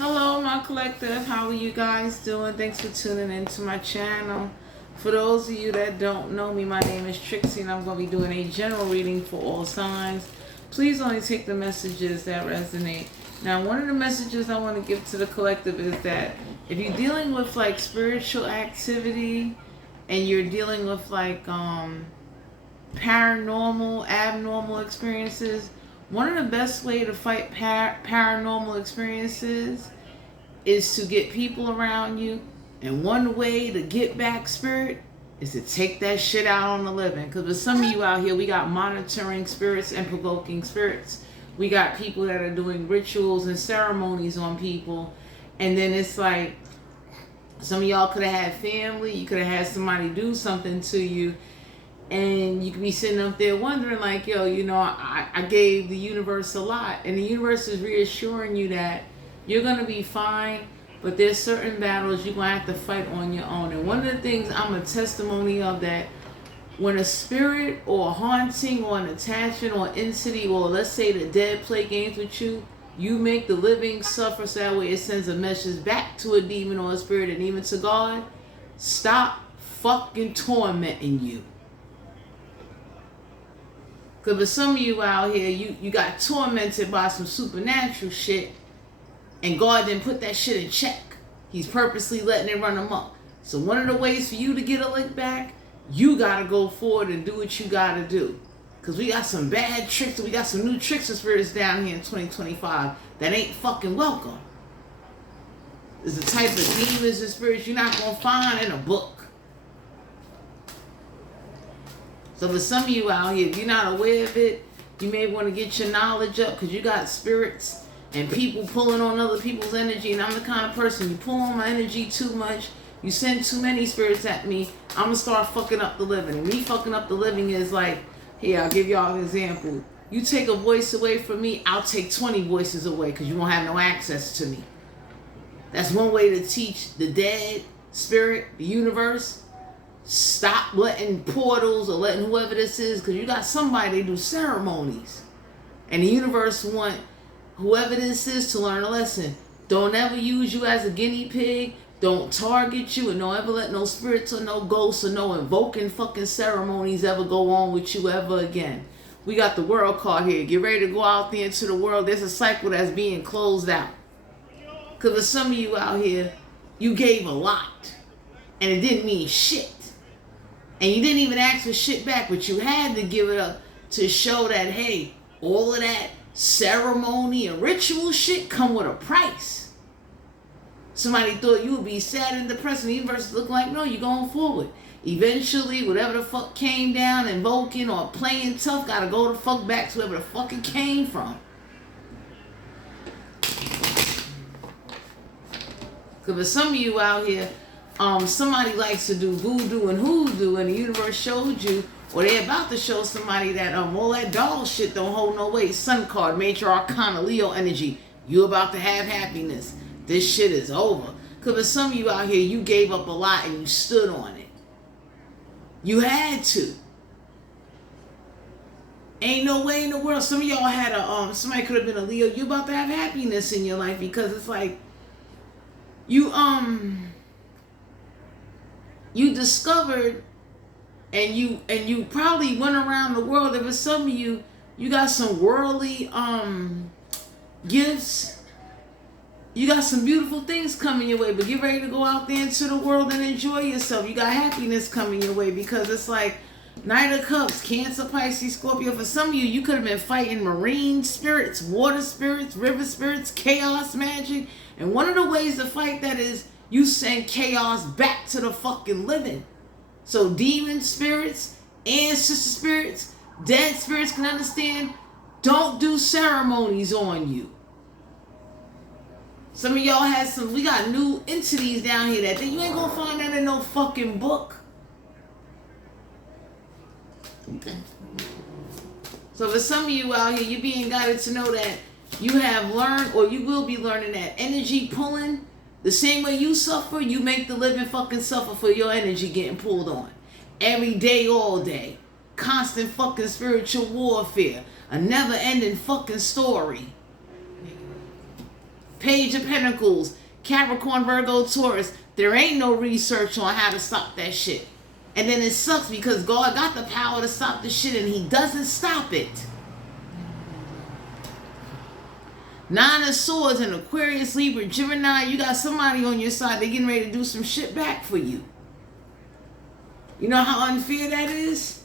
Hello, my collective. How are you guys doing? Thanks for tuning into my channel. For those of you that don't know me, my name is Trixie, and I'm going to be doing a general reading for all signs. Please only take the messages that resonate. Now, one of the messages I want to give to the collective is that if you're dealing with like spiritual activity and you're dealing with like paranormal, abnormal experiences, one of the best way to fight paranormal experiences is to get people around you. And one way to get back spirit is to take that shit out on the living. Because with some of you out here, we got monitoring spirits and provoking spirits. We got people that are doing rituals and ceremonies on people. And then it's like, some of y'all could have had family. You could have had somebody do something to you. And you could be sitting up there wondering like, yo, you know, I gave the universe a lot. And the universe is reassuring you that you're going to be fine. But there's certain battles you're going to have to fight on your own. And one of the things I'm a testimony of, that when a spirit or a haunting or an attachment or entity, or let's say the dead play games with you, you make the living suffer, so that way it sends a message back to a demon or a spirit and even to God. Stop fucking tormenting you. Because for some of you out here, you got tormented by some supernatural shit, and God didn't put that shit in check. He's purposely letting it run amok. So one of the ways for you to get a lick back, you got to go forward and do what you got to do. Because we got some bad tricks, we got some new tricks and spirits down here in 2025 that ain't fucking welcome. There's a type of demons and spirits you're not going to find in a book. So for some of you out here, if you're not aware of it, you may want to get your knowledge up, because you got spirits and people pulling on other people's energy. And I'm the kind of person, you pull on my energy too much, you send too many spirits at me, I'm going to start fucking up the living. And me fucking up the living is like, here, I'll give y'all an example. You take a voice away from me, I'll take 20 voices away, because you won't have no access to me. That's one way to teach the dead spirit, the universe, stop letting portals or letting whoever this is, because you got somebody, they do ceremonies. And the universe want whoever this is to learn a lesson. Don't ever use you as a guinea pig. Don't target you, and don't ever let no spirits or no ghosts or no invoking fucking ceremonies ever go on with you ever again. We got the world card here. Get ready to go out there into the world. There's a cycle that's being closed out. Because for some of you out here, you gave a lot, and it didn't mean shit. And you didn't even ask for shit back, but you had to give it up to show that, hey, all of that ceremony and ritual shit come with a price. Somebody thought you would be sad and depressed, and the universe looked like, no, you're going forward. Eventually, whatever the fuck came down, invoking or playing tough, gotta go the fuck back to wherever the fuck it came from. Because for some of you out here, somebody likes to do voodoo and hoodoo, and the universe showed you, or they're about to show somebody that all that doll shit don't hold no weight. Sun card, Major Arcana, Leo energy. You about to have happiness. This shit is over. Because for some of you out here, you gave up a lot and you stood on it. You had to. Ain't no way in the world. Some of y'all had somebody could have been a Leo. You about to have happiness in your life, because it's like you discovered, and you probably went around the world. There was some of you got some worldly gifts. You got some beautiful things coming your way, but get ready to go out there into the world and enjoy yourself. You got happiness coming your way, because it's like Knight of Cups, Cancer, Pisces, Scorpio. For some of you, you could have been fighting marine spirits, water spirits, river spirits, chaos magic. And one of the ways to fight that is you send chaos back to the fucking living. So demon spirits, ancestor spirits, dead spirits can understand. Don't do ceremonies on you. Some of y'all had we got new entities down here that you ain't gonna find that in no fucking book. Okay. So for some of you out here, you're being guided to know that you have learned, or you will be learning, that energy pulling, the same way you suffer, you make the living fucking suffer for your energy getting pulled on. Every day, all day. Constant fucking spiritual warfare. A never ending fucking story. Page of Pentacles, Capricorn, Virgo, Taurus. There ain't no research on how to stop that shit. And then it sucks because God got the power to stop the shit and he doesn't stop it. Nine of Swords and Aquarius, Libra, Gemini. You got somebody on your side. They're getting ready to do some shit back for you. You know how unfair that is?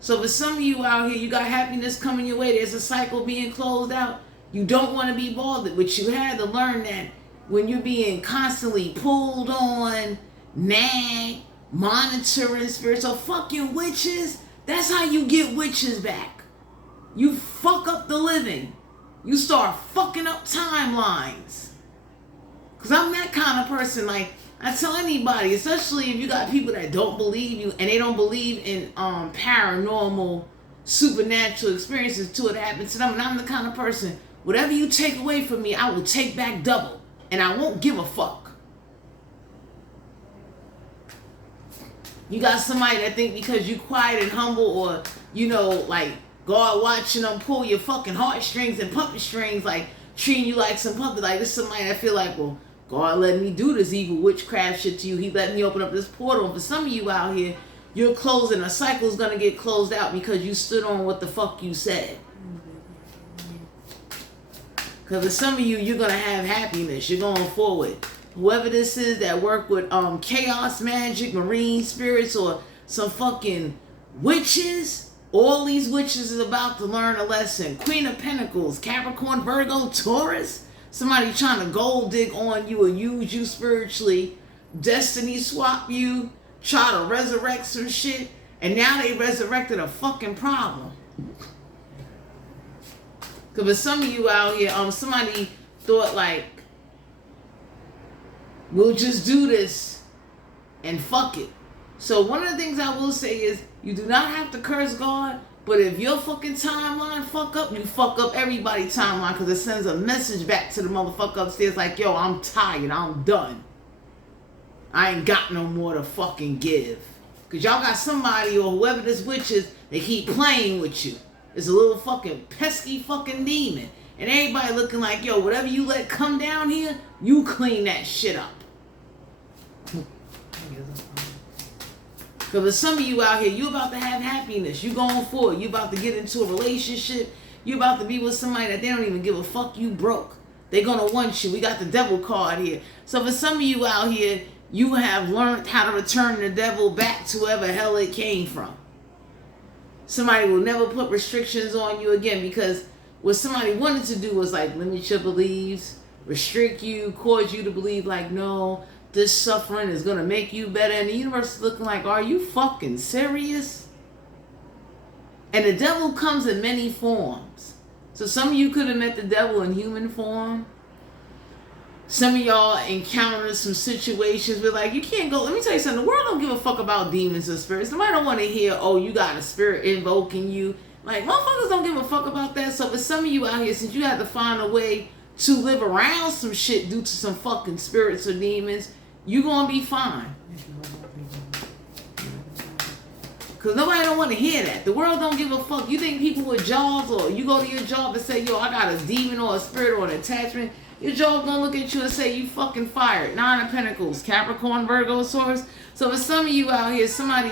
So for some of you out here, you got happiness coming your way. There's a cycle being closed out. You don't want to be bothered. But you had to learn that when you're being constantly pulled on, nagged, monitoring spirits, or fucking witches, that's how you get witches back. You fuck up the living. You start fucking up timelines. Because I'm that kind of person. Like, I tell anybody, especially if you got people that don't believe you and they don't believe in paranormal, supernatural experiences to it happen to them. And I'm the kind of person, whatever you take away from me, I will take back double. And I won't give a fuck. You got somebody that think because you quiet and humble, or, you know, like, God watching them pull your fucking heartstrings and puppet strings, like treating you like some puppet. Like, this is somebody that feel like, well, God let me do this evil witchcraft shit to you. He let me open up this portal. And for some of you out here, you're closing. A cycle's gonna get closed out because you stood on what the fuck you said. Because for some of you, you're gonna have happiness. You're going forward. Whoever this is that work with chaos magic, marine spirits, or some fucking witches. All these witches is about to learn a lesson. Queen of Pentacles, Capricorn, Virgo, Taurus. Somebody trying to gold dig on you or use you spiritually. Destiny swap you. Try to resurrect some shit. And now they resurrected a fucking problem. Because for some of you out here, somebody thought like, we'll just do this and fuck it. So one of the things I will say is, you do not have to curse God, but if your fucking timeline fuck up, you fuck up everybody's timeline, because it sends a message back to the motherfucker upstairs like, yo, I'm tired, I'm done. I ain't got no more to fucking give. Because y'all got somebody or whoever this witch is, they keep playing with you. It's a little fucking pesky fucking demon. And everybody looking like, yo, whatever you let come down here, you clean that shit up. Because for some of you out here, you about to have happiness. You going forward. You about to get into a relationship. You about to be with somebody that they don't even give a fuck you broke. They're going to want you. We got the devil card here. So for some of you out here, you have learned how to return the devil back to wherever hell it came from. Somebody will never put restrictions on you again, because what somebody wanted to do was like limit your beliefs, restrict you, cause you to believe like, no, this suffering is going to make you better. And the universe is looking like, are you fucking serious? And the devil comes in many forms. So some of you could have met the devil in human form. Some of y'all encountered some situations where like, you can't go. Let me tell you something. The world don't give a fuck about demons or spirits. Nobody don't want to hear, oh, you got a spirit invoking you. Like, motherfuckers don't give a fuck about that. So for some of you out here, since you have to find a way to live around some shit due to some fucking spirits or demons, you gonna be fine. Because nobody don't want to hear that. The world don't give a fuck. You think people with jobs, or you go to your job and say, yo, I got a demon or a spirit or an attachment, your job gonna look at you and say, you fucking fired. Nine of Pentacles, Capricorn, Virgo, Taurus. So for some of you out here, somebody,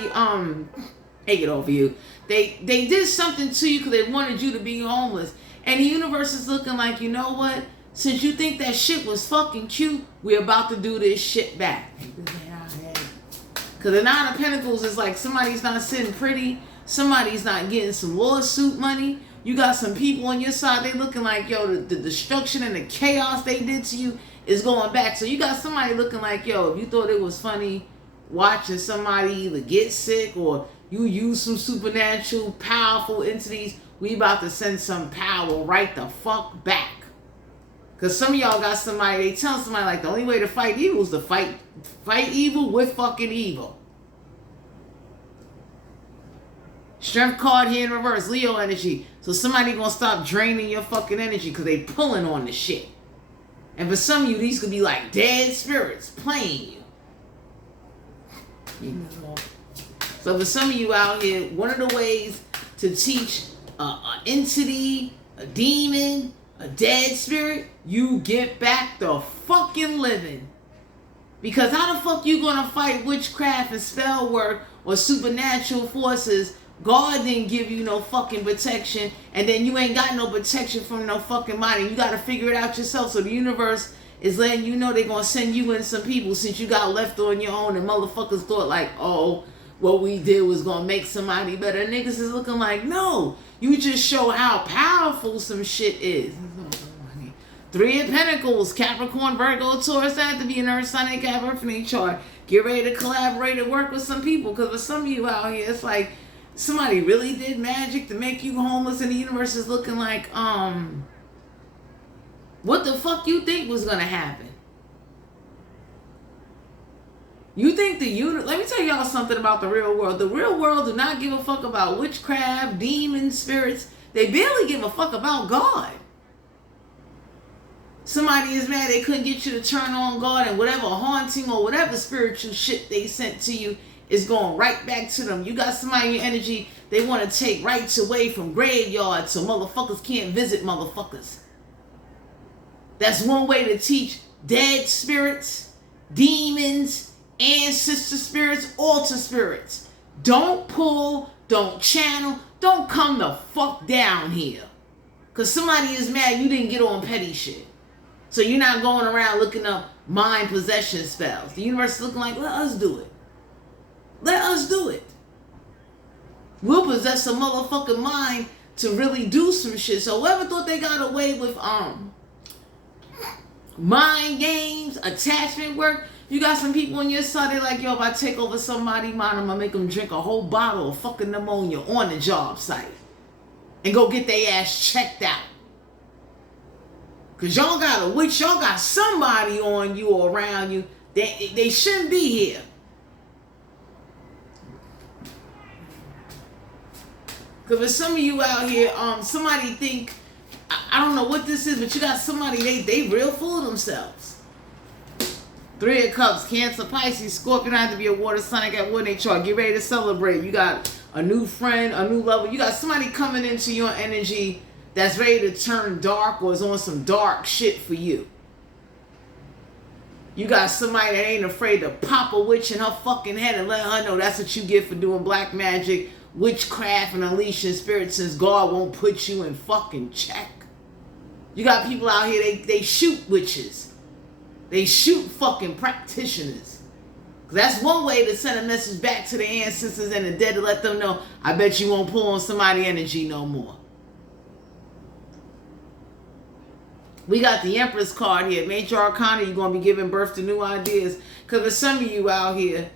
take it over you. They did something to you because they wanted you to be homeless. And the universe is looking like, you know what? Since you think that shit was fucking cute, we're about to do this shit back. Because the Nine of Pentacles is like somebody's not sitting pretty. Somebody's not getting some lawsuit money. You got some people on your side. They looking like, yo, the destruction and the chaos they did to you is going back. So you got somebody looking like, yo, if you thought it was funny watching somebody either get sick or you use some supernatural, powerful entities, we about to send some power right the fuck back. Because some of y'all got somebody, they tell somebody like the only way to fight evil is to fight evil with fucking evil. Strength card here in reverse, Leo energy. So somebody gonna stop draining your fucking energy because they pulling on the shit. And for some of you, these could be like dead spirits playing you. So for some of you out here, one of the ways to teach an entity, a demon, a dead spirit, you get back the fucking living. Because how the fuck you gonna fight witchcraft and spell work or supernatural forces? God didn't give you no fucking protection, and then you ain't got no protection from no fucking body. You gotta figure it out yourself. So the universe is letting you know they're gonna send you in some people since you got left on your own, and motherfuckers thought like, oh, what we did was gonna make somebody better. Niggas is looking like, no, you just show how powerful some shit is. Three of Pentacles, Capricorn, Virgo, Taurus. That had to be an Earth sign. They got Earth in their chart. Get ready to collaborate and work with some people. Because for some of you out here, it's like somebody really did magic to make you homeless, and the universe is looking like, what the fuck you think was gonna happen? You think the let me tell y'all something about the real world. The real world do not give a fuck about witchcraft, demons, spirits. They barely give a fuck about God. Somebody is mad they couldn't get you to turn on God, and whatever haunting or whatever spiritual shit they sent to you is going right back to them. You got somebody in your energy they want to take rights away from graveyards so motherfuckers can't visit motherfuckers. That's one way to teach dead spirits, demons, ancestor spirits, altar spirits. Don't pull, don't channel, don't come the fuck down here. Because somebody is mad you didn't get on petty shit. So you're not going around looking up mind possession spells. The universe is looking like, let us do it. Let us do it. We'll possess a motherfucking mind to really do some shit. So whoever thought they got away with mind games, attachment work, you got some people on your side, they like, yo, if I take over somebody's mind, I'm gonna make them drink a whole bottle of fucking pneumonia on the job site and go get their ass checked out. Cause y'all got a witch, y'all got somebody on you or around you that they shouldn't be here. Cause for some of you out here, somebody think, I don't know what this is, but you got somebody, they real full of themselves. Three of Cups, Cancer, Pisces, Scorpio. Don't have to be a water sign. I got one in chart. Get ready to celebrate. You got a new friend, a new lover. You got somebody coming into your energy that's ready to turn dark or is on some dark shit for you. You got somebody that ain't afraid to pop a witch in her fucking head and let her know that's what you get for doing black magic, witchcraft, and unleashing spirits, since God won't put you in fucking check. You got people out here, they shoot witches. They shoot fucking practitioners. That's one way to send a message back to the ancestors and the dead to let them know, I bet you won't pull on somebody's energy no more. We got the Empress card here. Major Arcana, you're going to be giving birth to new ideas. Because for some of you out here,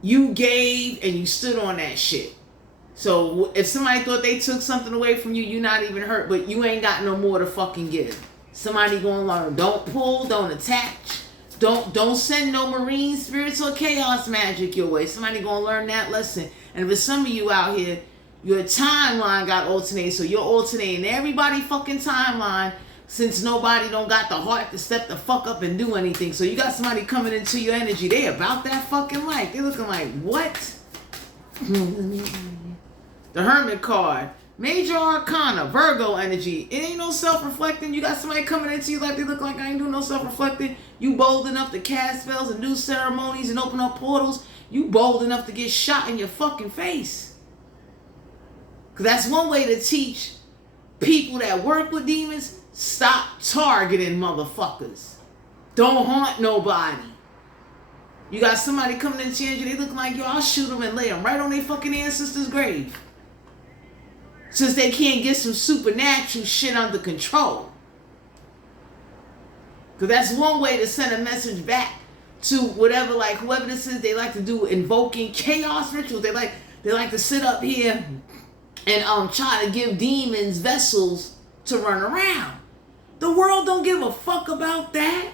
you gave and you stood on that shit. So if somebody thought they took something away from you, you're not even hurt, but you ain't got no more to fucking give. Somebody going to learn. Don't pull, don't attach. Don't send no marine spirits or chaos magic your way. Somebody going to learn that lesson. And for some of you out here, your timeline got alternated, so you're alternating everybody fucking timeline since nobody don't got the heart to step the fuck up and do anything. So you got somebody coming into your energy. They about that fucking life. They looking like, what? The Hermit card. Major Arcana, Virgo energy. It ain't no self-reflecting. You got somebody coming into your life. They look like I ain't doing no self-reflecting. You bold enough to cast spells and do ceremonies and open up portals. You bold enough to get shot in your fucking face. Because that's one way to teach people that work with demons, stop targeting motherfuckers. Don't haunt nobody. You got somebody coming into your energy, they look like, yo, I'll shoot them and lay them right on their fucking ancestors' grave. Since they can't get some supernatural shit under control. Because that's one way to send a message back to whatever, like whoever this is, they like to do invoking chaos rituals. They like to sit up here and try to give demons vessels to run around. The world don't give a fuck about that.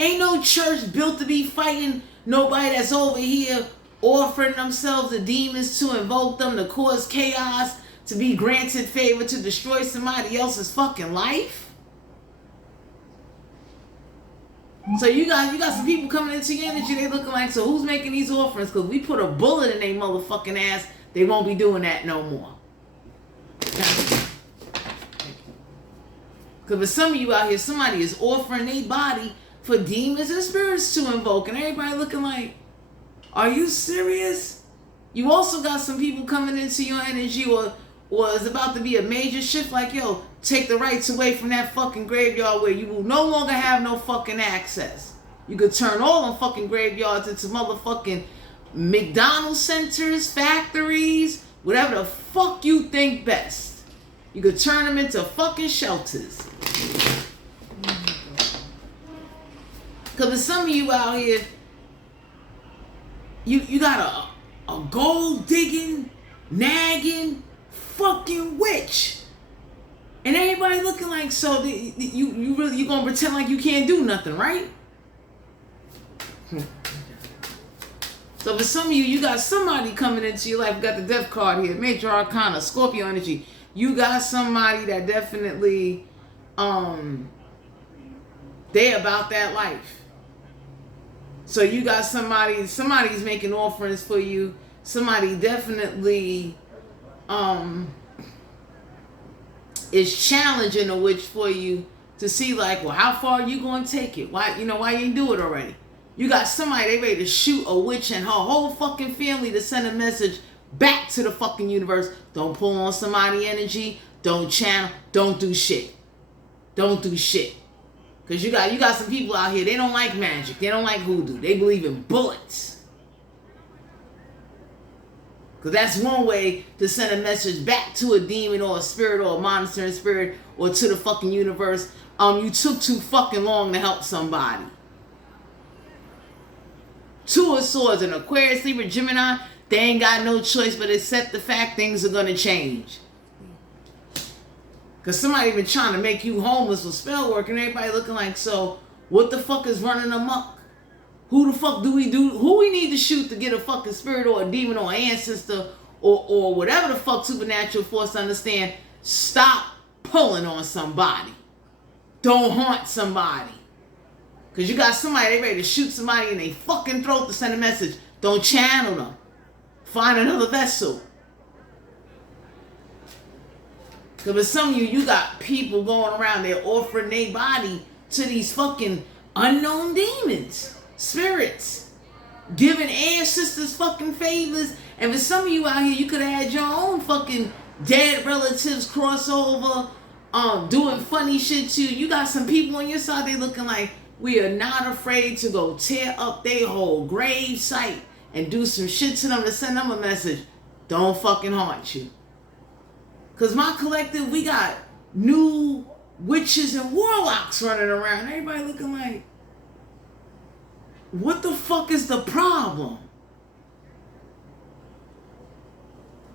Ain't no church built to be fighting nobody that's over here offering themselves to demons to invoke them, to cause chaos, to be granted favor, to destroy somebody else's fucking life. So you got some people coming into your energy, they looking like, so who's making these offerings? Because we put a bullet in their motherfucking ass, they won't be doing that no more. Because for some of you out here, somebody is offering their body for demons and spirits to invoke. And everybody looking like, are you serious? You also got some people coming into your energy or it's about to be a major shift like, yo, take the rights away from that fucking graveyard where you will no longer have no fucking access. You could turn all them fucking graveyards into motherfucking McDonald's centers, factories, whatever the fuck you think best. You could turn them into fucking shelters. Because for some of you out here, you got a gold digging, nagging, fucking witch. And everybody looking like, so you gonna pretend like you can't do nothing, right? So for some of you got somebody coming into your life. You got the death card here, Major Arcana, Scorpio energy. You got somebody that definitely, they about that life. So you got somebody's making offerings for you. Somebody definitely, is challenging a witch for you to see like, well, how far are you going to take it? Why you ain't do it already? You got somebody, they ready to shoot a witch and her whole fucking family to send a message back to the fucking universe. Don't pull on somebody energy. Don't channel. Don't do shit. Don't do shit. Because you got some people out here, they don't like magic. They don't like hoodoo. They believe in bullets. Because that's one way to send a message back to a demon or a spirit or a monster spirit or to the fucking universe. You took too fucking long to help somebody. Two of Swords, an Aquarius, Libra, Gemini, they ain't got no choice but accept the fact things are going to change. Because somebody been trying to make you homeless with spell work and everybody looking like, so what the fuck is running amok? Who the fuck do? Who we need to shoot to get a fucking spirit or a demon or an ancestor or whatever the fuck supernatural force to understand? Stop pulling on somebody. Don't haunt somebody. Because you got somebody, they ready to shoot somebody in their fucking throat to send a message. Don't channel them. Find another vessel. Because with some of you got people going around there offering their body to these fucking unknown demons, spirits, giving ancestors fucking favors. And for some of you out here, you could have had your own fucking dead relatives crossover, doing funny shit too. You got some people on your side, they looking like, we are not afraid to go tear up their whole grave site and do some shit to them to send them a message. Don't fucking haunt you. Because my collective, we got new witches and warlocks running around. Everybody looking like, what the fuck is the problem?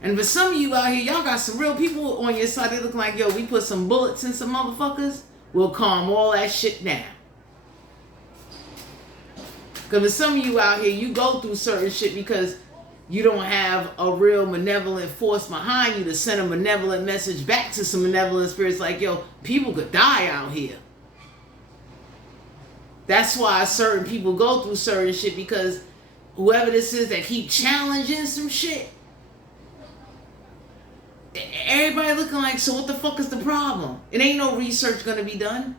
And for some of you out here, y'all got some real people on your side. They looking like, yo, we put some bullets in some motherfuckers. We'll calm all that shit down. Because for some of you out here, you go through certain shit because you don't have a real malevolent force behind you to send a malevolent message back to some malevolent spirits like, yo, people could die out here. That's why certain people go through certain shit, because whoever this is that keep challenging some shit, everybody looking like, so what the fuck is the problem? It ain't no research gonna be done.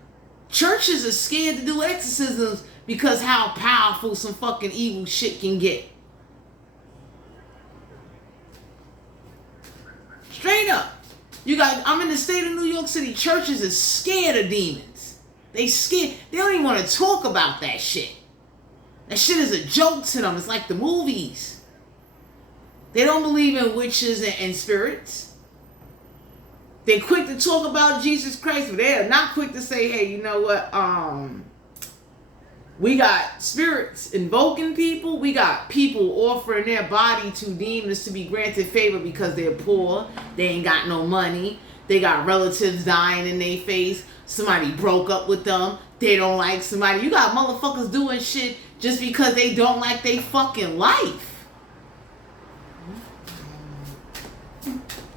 Churches are scared to do exorcisms because how powerful some fucking evil shit can get. Straight up. I'm in the state of New York City. Churches are scared of demons. They scared. They don't even want to talk about that shit. That shit is a joke to them. It's like the movies. They don't believe in witches and spirits. They're quick to talk about Jesus Christ, but they are not quick to say, hey, you know what? We got spirits invoking people. We got people offering their body to demons to be granted favor because they're poor. They ain't got no money. They got relatives dying in their face. Somebody broke up with them. They don't like somebody. You got motherfuckers doing shit just because they don't like their fucking life.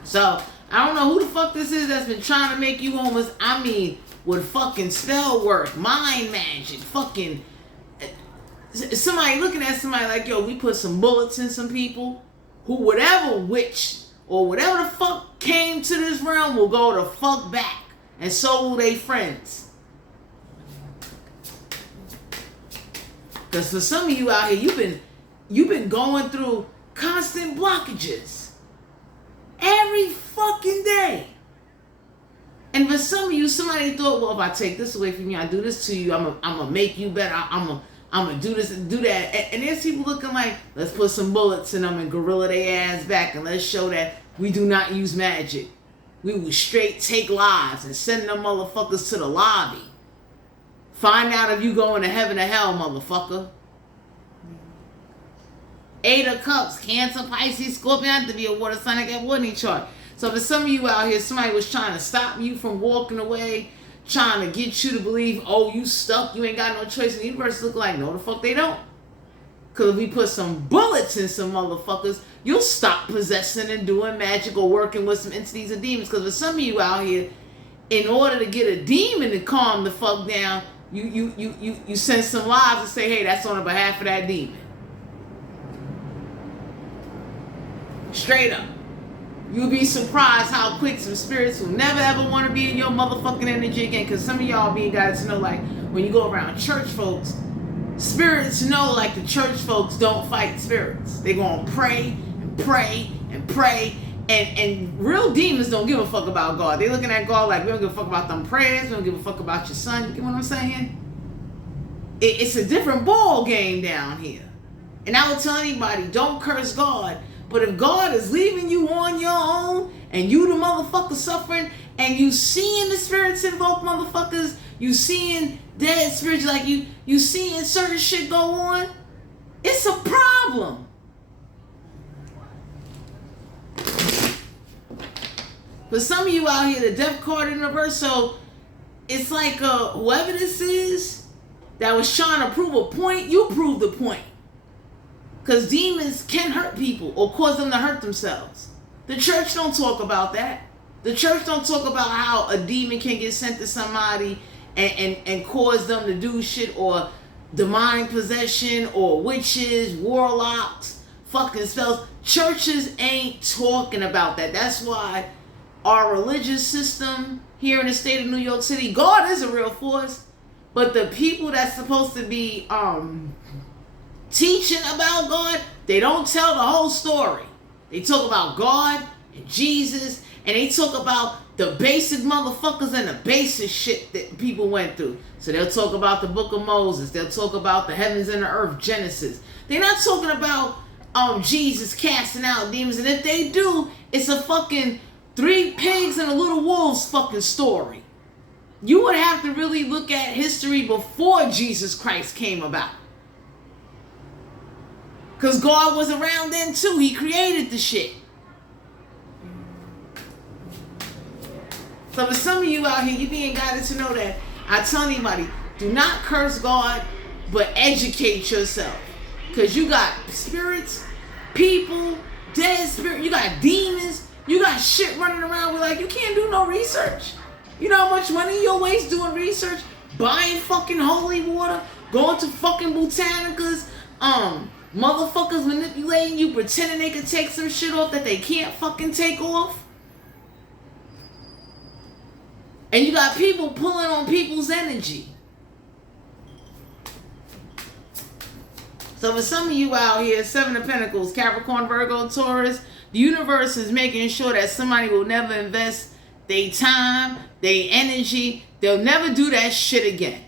So, I don't know who the fuck this is that's been trying to make you homeless. I mean, with fucking spell work, mind magic, fucking... Somebody looking at somebody like, yo, we put some bullets in some people who whatever witch or whatever the fuck came to this realm will go the fuck back And so will they friends. Because for some of you out here, you've been going through constant blockages. Every fucking day. And for some of you, somebody thought, well, if I take this away from you, I do this to you, I'm gonna make you better. I'm gonna do this and do that. And there's people looking like, let's put some bullets in them and gorilla their ass back and let's show that we do not use magic. We will straight take lives and send them motherfuckers to the lobby. Find out if you going to heaven or hell, motherfucker. 8 of Cups, Cancer, Pisces, Scorpion, to be a water sign. I got one in chart. So for some of you out here, somebody was trying to stop you from walking away, trying to get you to believe, oh, you stuck, you ain't got no choice. And the universe look like, no, the fuck they don't. Because if we put some bullets in some motherfuckers, you'll stop possessing and doing magic or working with some entities or demons. Because for some of you out here, in order to get a demon to calm the fuck down, you send some lives and say, hey, that's on behalf of that demon. Straight up. You'll be surprised how quick some spirits will never ever want to be in your motherfucking energy again. Because some of y'all being guys to know, like, when you go around church folks, spirits know, like, the church folks don't fight spirits. They're going to pray and pray and pray. And real demons don't give a fuck about God. They're looking at God like, we don't give a fuck about them prayers. We don't give a fuck about your son. You get what I'm saying? It's a different ball game down here. And I would tell anybody, don't curse God. But if God is leaving you on your own and you the motherfucker suffering and you seeing the spirits invoke motherfuckers, you seeing dead spirits, like you seeing certain shit go on, it's a problem. For some of you out here, the death card in reverse, so it's like whoever this is that was trying to prove a point, you prove the point. Because demons can hurt people or cause them to hurt themselves. The church don't talk about that. The church don't talk about how a demon can get sent to somebody and cause them to do shit, or demonic possession, or witches, warlocks, fucking spells. Churches ain't talking about that. That's why our religious system here in the state of New York City, God is a real force, but the people that's supposed to be teaching about God, they don't tell the whole story. They talk about God and Jesus, and they talk about the basic motherfuckers and the basic shit that people went through. So they'll talk about the book of Moses. They'll talk about the heavens and the earth, Genesis. They're not talking about Jesus casting out demons. And if they do, it's a fucking 3 pigs and a little wolves fucking story. You would have to really look at history before Jesus Christ came about. Because God was around then too. He created the shit. So for some of you out here, you being guided to know that, I tell anybody, do not curse God, but educate yourself. Because you got spirits, people, dead spirit, you got demons, you got shit running around with, like, you can't do no research. You know how much money you'll waste doing research? Buying fucking holy water, going to fucking botanicas, motherfuckers manipulating you, pretending they can take some shit off that they can't fucking take off. And you got people pulling on people's energy. So for some of you out here, 7 of Pentacles, Capricorn, Virgo, Taurus, the universe is making sure that somebody will never invest their time, their energy. They'll never do that shit again.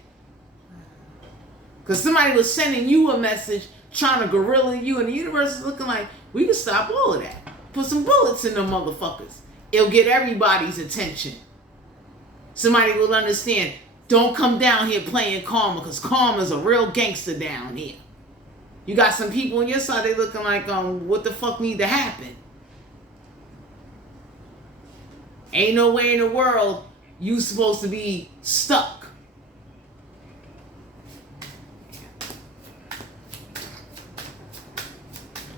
Because somebody was sending you a message trying to gorilla you, and the universe is looking like, we can stop all of that. Put some bullets in them motherfuckers. It'll get everybody's attention. Somebody will understand, don't come down here playing karma, because karma's a real gangster down here. You got some people on your side, they looking like, what the fuck need to happen? Ain't no way in the world you supposed to be stuck.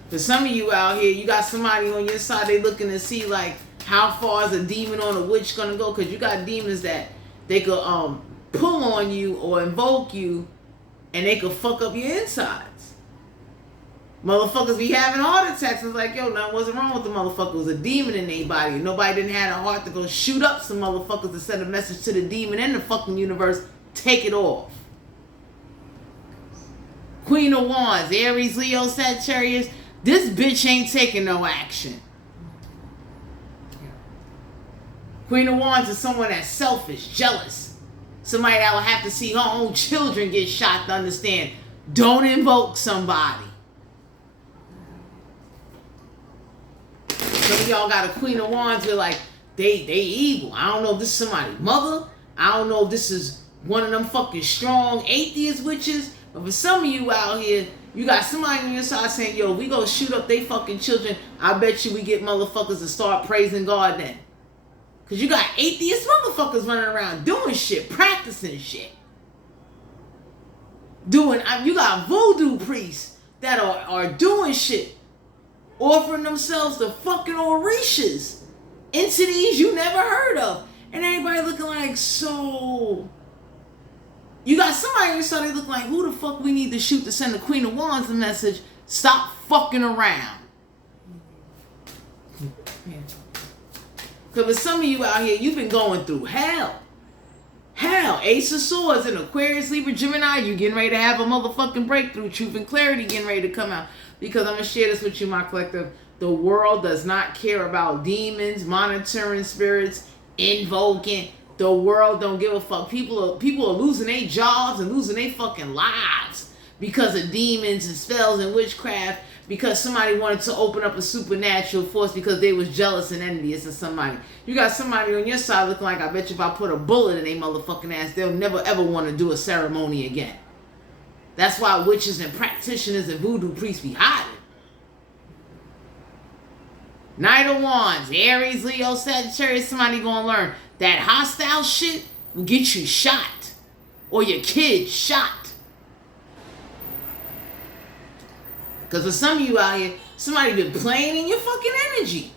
For some of you out here, you got somebody on your side, they looking to see, like, how far is a demon or a witch gonna go? Because you got demons that they could pull on you or invoke you, and they could fuck up your insides. Motherfuckers be having heart attacks. It's like, yo, nothing wasn't wrong with the motherfucker. It was a demon in their body. Nobody didn't have a heart to go shoot up some motherfuckers to send a message to the demon in the fucking universe. Take it off. Queen of Wands, Aries, Leo, Sagittarius. This bitch ain't taking no action. Queen of Wands is someone that's selfish, jealous. Somebody that will have to see her own children get shot to understand. Don't invoke somebody. Some of y'all got a Queen of Wands where like, they evil. I don't know if this is somebody's mother. I don't know if this is one of them fucking strong atheist witches. But for some of you out here, you got somebody on your side saying, yo, we gonna shoot up they fucking children. I bet you we get motherfuckers to start praising God then. Because you got atheist motherfuckers running around doing shit, practicing shit. You got voodoo priests that are doing shit. Offering themselves to fucking orishas. Entities you never heard of. And everybody looking like, so... You got somebody on your side looking like, who the fuck we need to shoot to send the Queen of Wands a message? Stop fucking around. Because for some of you out here, you've been going through hell. Hell, Ace of Swords in Aquarius, Libra, Gemini, you getting ready to have a motherfucking breakthrough. Truth and clarity getting ready to come out. Because I'm going to share this with you, my collective. The world does not care about demons, monitoring spirits, invoking. The world don't give a fuck. People are losing their jobs and losing their fucking lives because of demons and spells and witchcraft. Because somebody wanted to open up a supernatural force because they was jealous and envious of somebody. You got somebody on your side looking like, I bet you if I put a bullet in their motherfucking ass, they'll never ever want to do a ceremony again. That's why witches and practitioners and voodoo priests be hiding. Knight of Wands, Aries, Leo, Sagittarius, somebody gonna learn that hostile shit will get you shot. Or your kid shot. Because for some of you out here, somebody been playing in your fucking energy.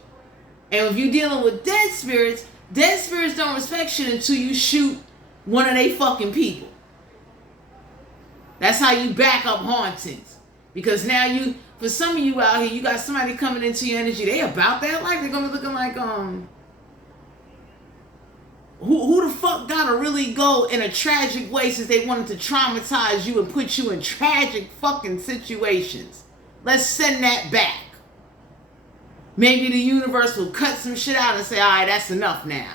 And if you're dealing with dead spirits don't respect shit until you shoot one of they fucking people. That's how you back up hauntings. Because now for some of you out here, you got somebody coming into your energy. They about that life. They're going to be looking like, who the fuck gotta really go in a tragic way since they wanted to traumatize you and put you in tragic fucking situations? Let's send that back. Maybe the universe will cut some shit out and say, all right, that's enough now.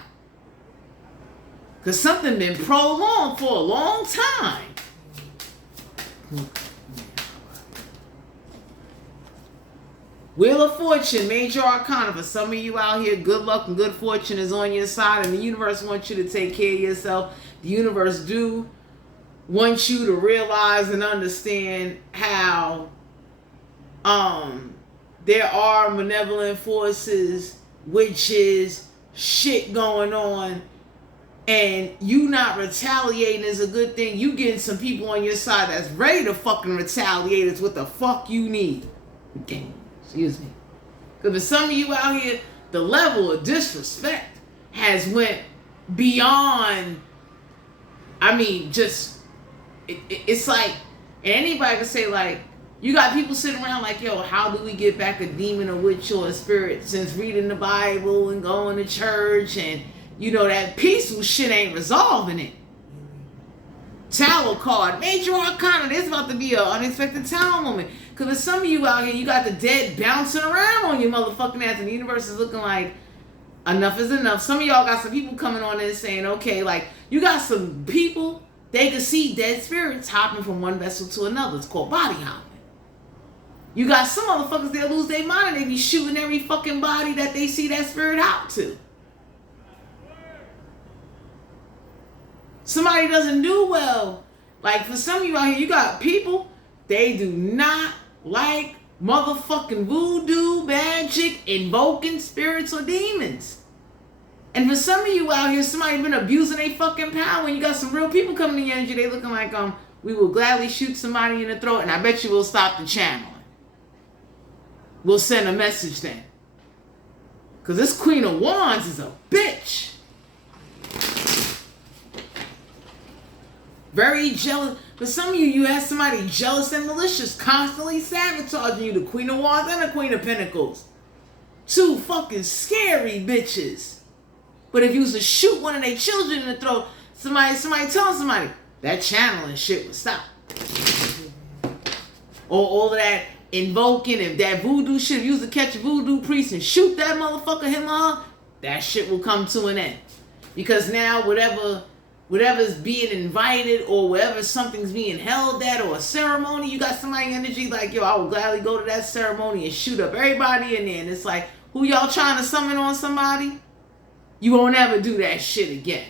Because something been prolonged for a long time. Wheel of Fortune, major arcana. For some of you out here, good luck and good fortune is on your side, and the universe wants you to take care of yourself. The universe do want you to realize and understand how there are malevolent forces, witches, shit going on, and you not retaliating is a good thing. You getting some people on your side that's ready to fucking retaliate is what the fuck you need. Damn. Excuse me. Because for some of you out here, the level of disrespect has went beyond, it's like, and anybody can say like, you got people sitting around like, yo, how do we get back a demon, a witch, or a spirit since reading the Bible and going to church and, that peaceful shit ain't resolving it. Tower card, major arcana, there's about to be an unexpected tower moment. Because for some of you out here, you got the dead bouncing around on your motherfucking ass and the universe is looking like, enough is enough. Some of y'all got some people coming on in saying, okay, like, you got some people, they can see dead spirits hopping from one vessel to another. It's called body hopping. You got some motherfuckers, they'll lose their mind and they be shooting every fucking body that they see that spirit out to. Somebody doesn't do well. Like, for some of you out here, you got people, they do not like motherfucking voodoo, magic, invoking spirits or demons. And for some of you out here, somebody been abusing their fucking power and you got some real people coming in your energy, they looking like, we will gladly shoot somebody in the throat and I bet you we'll stop the channeling. We'll send a message then. Because this Queen of Wands is a bitch. Very jealous. For some of you, you have somebody jealous and malicious, constantly sabotaging you. The Queen of Wands and the Queen of Pentacles. Two fucking scary bitches. But if you was to shoot one of their children in the throat, somebody telling somebody, that channeling shit would stop. Or all of that invoking, if that voodoo shit, if you was to catch a voodoo priest and shoot that motherfucker, him or her, that shit will come to an end. Because now whatever's being invited or wherever something's being held at or a ceremony, you got somebody energy like, yo, I would gladly go to that ceremony and shoot up everybody in there. And it's like, who y'all trying to summon on somebody? You won't ever do that shit again.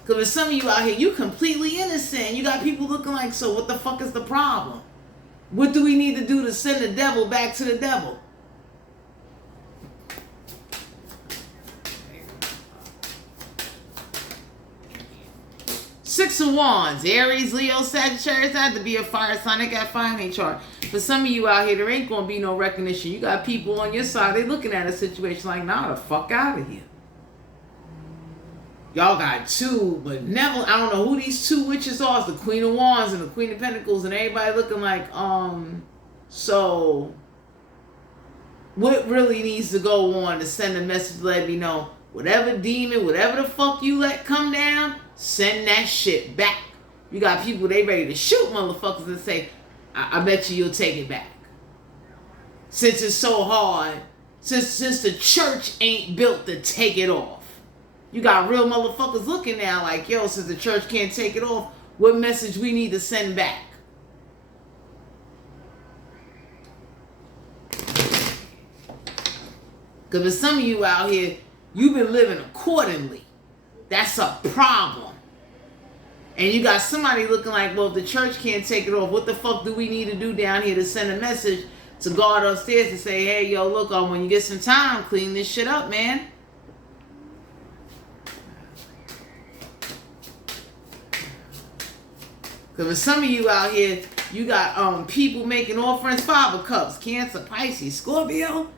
Because for some of you out here, you completely innocent. You got people looking like, so what the fuck is the problem? What do we need to do to send the devil back to the devil? Six of Wands, Aries, Leo, Sagittarius. That had to be a fire sign. They got fire in their chart. For some of you out here, there ain't going to be no recognition. You got people on your side. They looking at a situation like, nah, the fuck out of here. Y'all got two, but never, I don't know who these two witches are. It's the Queen of Wands and the Queen of Pentacles, and everybody looking like, so what really needs to go on to send a message to let me know, whatever demon, whatever the fuck you let come down, send that shit back. You got people, they ready to shoot motherfuckers and say, I bet you'll take it back. Since it's so hard, since the church ain't built to take it off. You got real motherfuckers looking now like, yo, since the church can't take it off, what message we need to send back? Because for some of you out here, you've been living accordingly. That's a problem. And you got somebody looking like, well, if the church can't take it off, what the fuck do we need to do down here to send a message to God upstairs to say, hey, yo, look, when you get some time, clean this shit up, man. Because for some of you out here, you got people making offerings, 5 of Cups, Cancer, Pisces, Scorpio.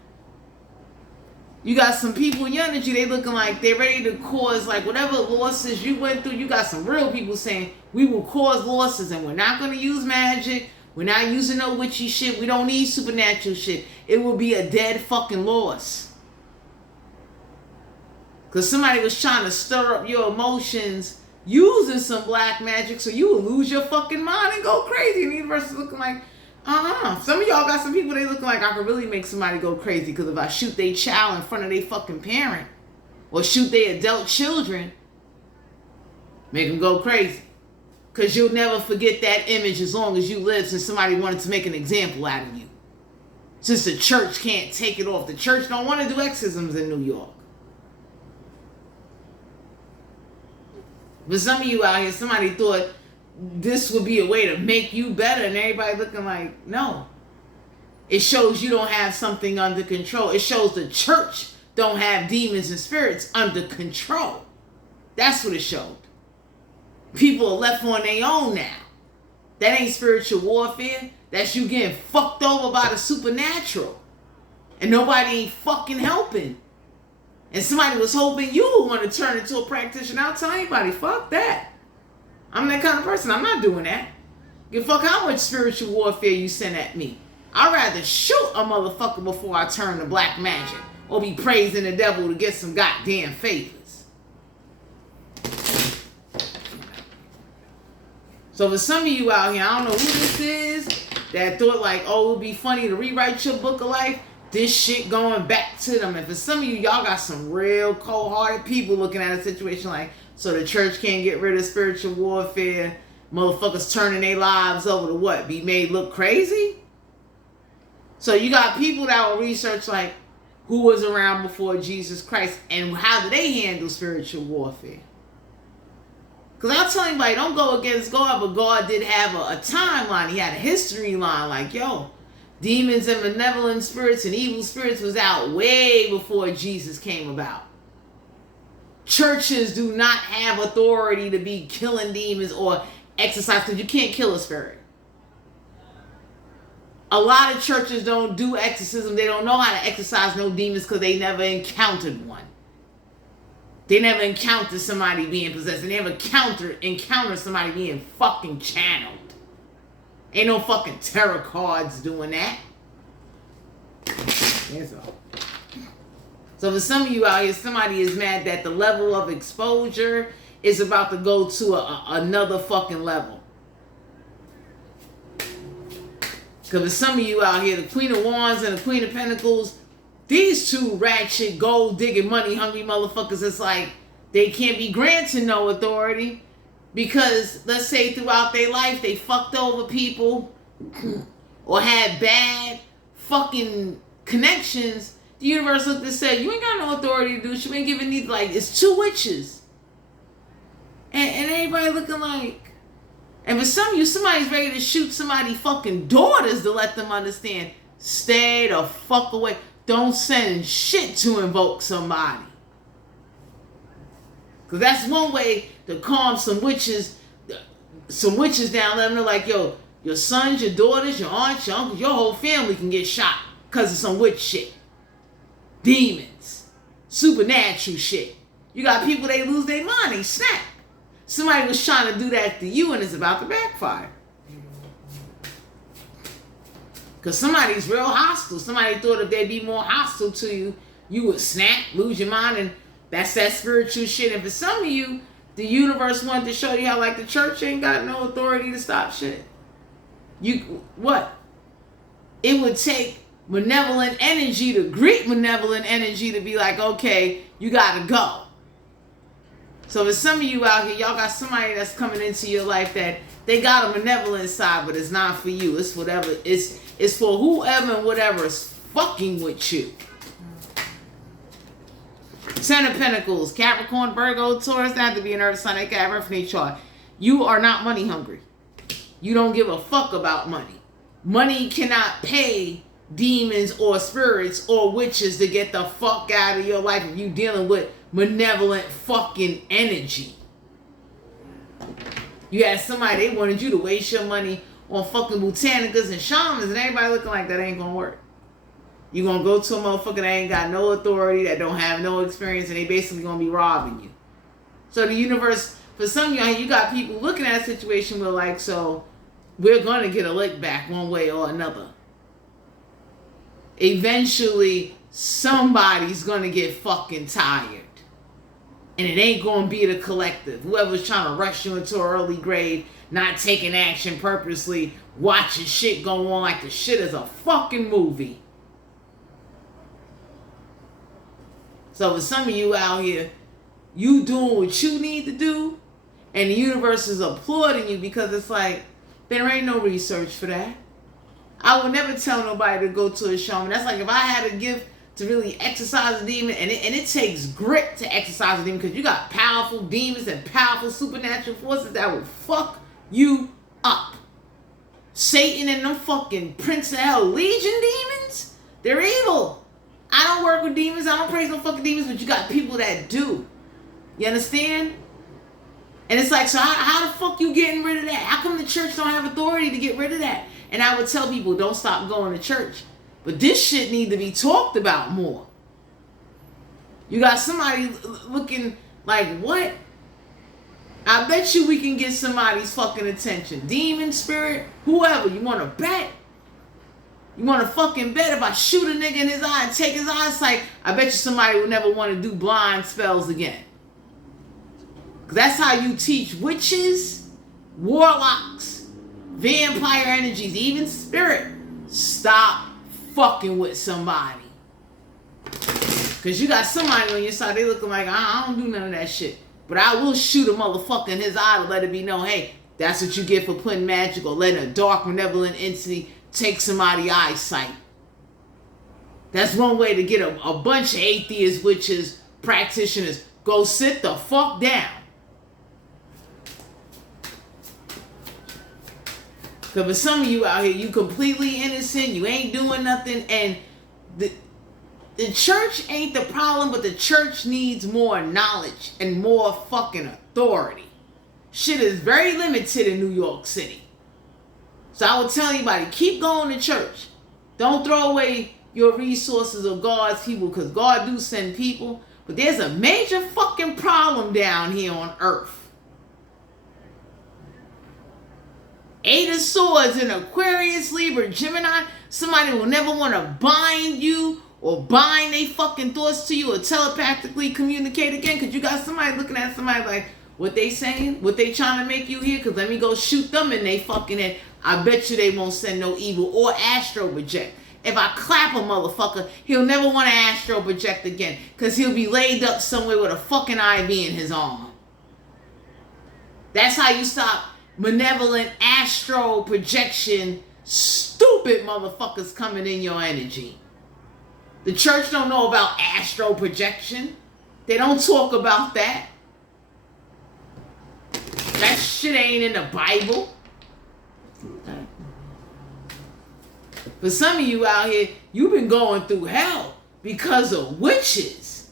You got some people in your energy, they looking like they're ready to cause, like, whatever losses you went through. You got some real people saying, we will cause losses and we're not going to use magic. We're not using no witchy shit. We don't need supernatural shit. It will be a dead fucking loss. Because somebody was trying to stir up your emotions using some black magic, so you will lose your fucking mind and go crazy. And the universe is looking like, Some of y'all got some people, they looking like I could really make somebody go crazy, because if I shoot their child in front of their fucking parent, or shoot their adult children, make them go crazy. Because you'll never forget that image as long as you live, since somebody wanted to make an example out of you. Since the church can't take it off. The church don't want to do exorcisms in New York. But some of you out here, somebody thought this would be a way to make you better, and everybody looking like, no. It shows you don't have something under control. It shows the church don't have demons and spirits under control. That's what it showed. People are left on their own now. That ain't spiritual warfare. That's you getting fucked over by the supernatural. And nobody ain't fucking helping. And somebody was hoping you would want to turn into a practitioner. I'll tell anybody, fuck that. I'm that kind of person. I'm not doing that. Give a fuck how much spiritual warfare you send at me. I'd rather shoot a motherfucker before I turn to black magic, or be praising the devil to get some goddamn favors. So for some of you out here, I don't know who this is, that thought like, oh, it would be funny to rewrite your book of life. This shit going back to them. And for some of you, y'all got some real cold-hearted people looking at a situation like, so the church can't get rid of spiritual warfare. Motherfuckers turning their lives over to what? Be made look crazy? So you got people that will research like, who was around before Jesus Christ and how did they handle spiritual warfare? Because I'll tell anybody, don't go against God, but God did have a timeline. He had a history line like, yo, demons and malevolent spirits and evil spirits was out way before Jesus came about. Churches do not have authority to be killing demons or exorcise, because you can't kill a spirit. A lot of churches don't do exorcism. They don't know how to exorcise no demons because they never encountered one. They never encountered somebody being possessed. They never encountered somebody being fucking channeled. Ain't no fucking tarot cards doing that. That's all. So for some of you out here, somebody is mad that the level of exposure is about to go to another fucking level. Because for some of you out here, the Queen of Wands and the Queen of Pentacles, these two ratchet, gold-digging, money-hungry motherfuckers, it's like they can't be granted no authority because, let's say, throughout their life, they fucked over people or had bad fucking connections. The universe looked and said, you ain't got no authority to do shit. You ain't giving these, like, it's two witches. And everybody looking like... And for some of you, somebody's ready to shoot somebody's fucking daughters to let them understand. Stay the fuck away. Don't send shit to invoke somebody. Because that's one way to calm some witches down. Let them know, like, yo, your sons, your daughters, your aunts, your uncles, your whole family can get shot because of some witch shit. Demons. Supernatural shit. You got people, they lose their mind, they snap. Somebody was trying to do that to you and it's about to backfire. Because somebody's real hostile. Somebody thought if they'd be more hostile to you, you would snap, lose your mind, and that's that spiritual shit. And for some of you, the universe wanted to show you how, like, the church ain't got no authority to stop shit. What? It would take malevolent energy to greet malevolent energy to be like, okay, you gotta go. So for some of you out here, y'all got somebody that's coming into your life that they got a malevolent side, but it's not for you. It's whatever. It's for whoever and whatever is fucking with you. Ten of Pentacles, Capricorn, Virgo, Taurus, that have to be an Earth sign, they can have Earth in their chart. You are not money hungry. You don't give a fuck about money. Money cannot pay demons or spirits or witches to get the fuck out of your life if you dealing with malevolent fucking energy. You had somebody, they wanted you to waste your money on fucking botanicas and shamans, and everybody looking like that ain't gonna work. You gonna go to a motherfucker that ain't got no authority, that don't have no experience, and they basically gonna be robbing you. So the universe, for some of y'all, you got people looking at a situation where, like, so we're gonna get a lick back one way or another. Eventually, somebody's gonna get fucking tired. And it ain't gonna be the collective. Whoever's trying to rush you into an early grave, not taking action purposely, watching shit go on like the shit is a fucking movie. So for some of you out here, you doing what you need to do, and the universe is applauding you because it's like, there ain't no research for that. I would never tell nobody to go to a shaman. That's like if I had a gift to really exercise a demon, and it takes grit to exercise a demon because you got powerful demons and powerful supernatural forces that will fuck you up. Satan and them fucking Prince of Hell Legion demons, they're evil. I don't work with demons. I don't praise no fucking demons, but you got people that do. You understand? And it's like, so how the fuck you getting rid of that? How come the church don't have authority to get rid of that? And I would tell people, don't stop going to church. But this shit need to be talked about more. You got somebody looking like, what? I bet you we can get somebody's fucking attention. Demon, spirit, whoever. You want to bet? You want to fucking bet if I shoot a nigga in his eye and take his eyesight, I bet you somebody will never want to do blind spells again. Because that's how you teach witches, warlocks, vampire energies, even spirit. Stop fucking with somebody. Because you got somebody on your side, they looking like, I don't do none of that shit. But I will shoot a motherfucker in his eye to let it be known, hey, that's what you get for putting magic or letting a dark malevolent entity take somebody's eyesight. That's one way to get a bunch of atheists, witches, practitioners, go sit the fuck down. Because for some of you out here, you completely innocent, you ain't doing nothing, and the church ain't the problem, but the church needs more knowledge and more fucking authority. Shit is very limited in New York City. So I would tell anybody, keep going to church. Don't throw away your resources of God's people, because God do send people, But there's a major fucking problem down here on Earth. Eight of Swords in Aquarius, Libra, Gemini. Somebody will never want to bind you or bind their fucking thoughts to you or telepathically communicate again. Because you got somebody looking at somebody like, what they saying? What they trying to make you hear? Because let me go shoot them in they fucking head. I bet you they won't send no evil or astro project. If I clap a motherfucker, he'll never want to astro project again. Because he'll be laid up somewhere with a fucking IV in his arm. That's how you stop malevolent astro projection, stupid motherfuckers coming in your energy. The church don't know about astro projection. They don't talk about that. That shit ain't in the Bible. For some of you out here, you've been going through hell because of witches.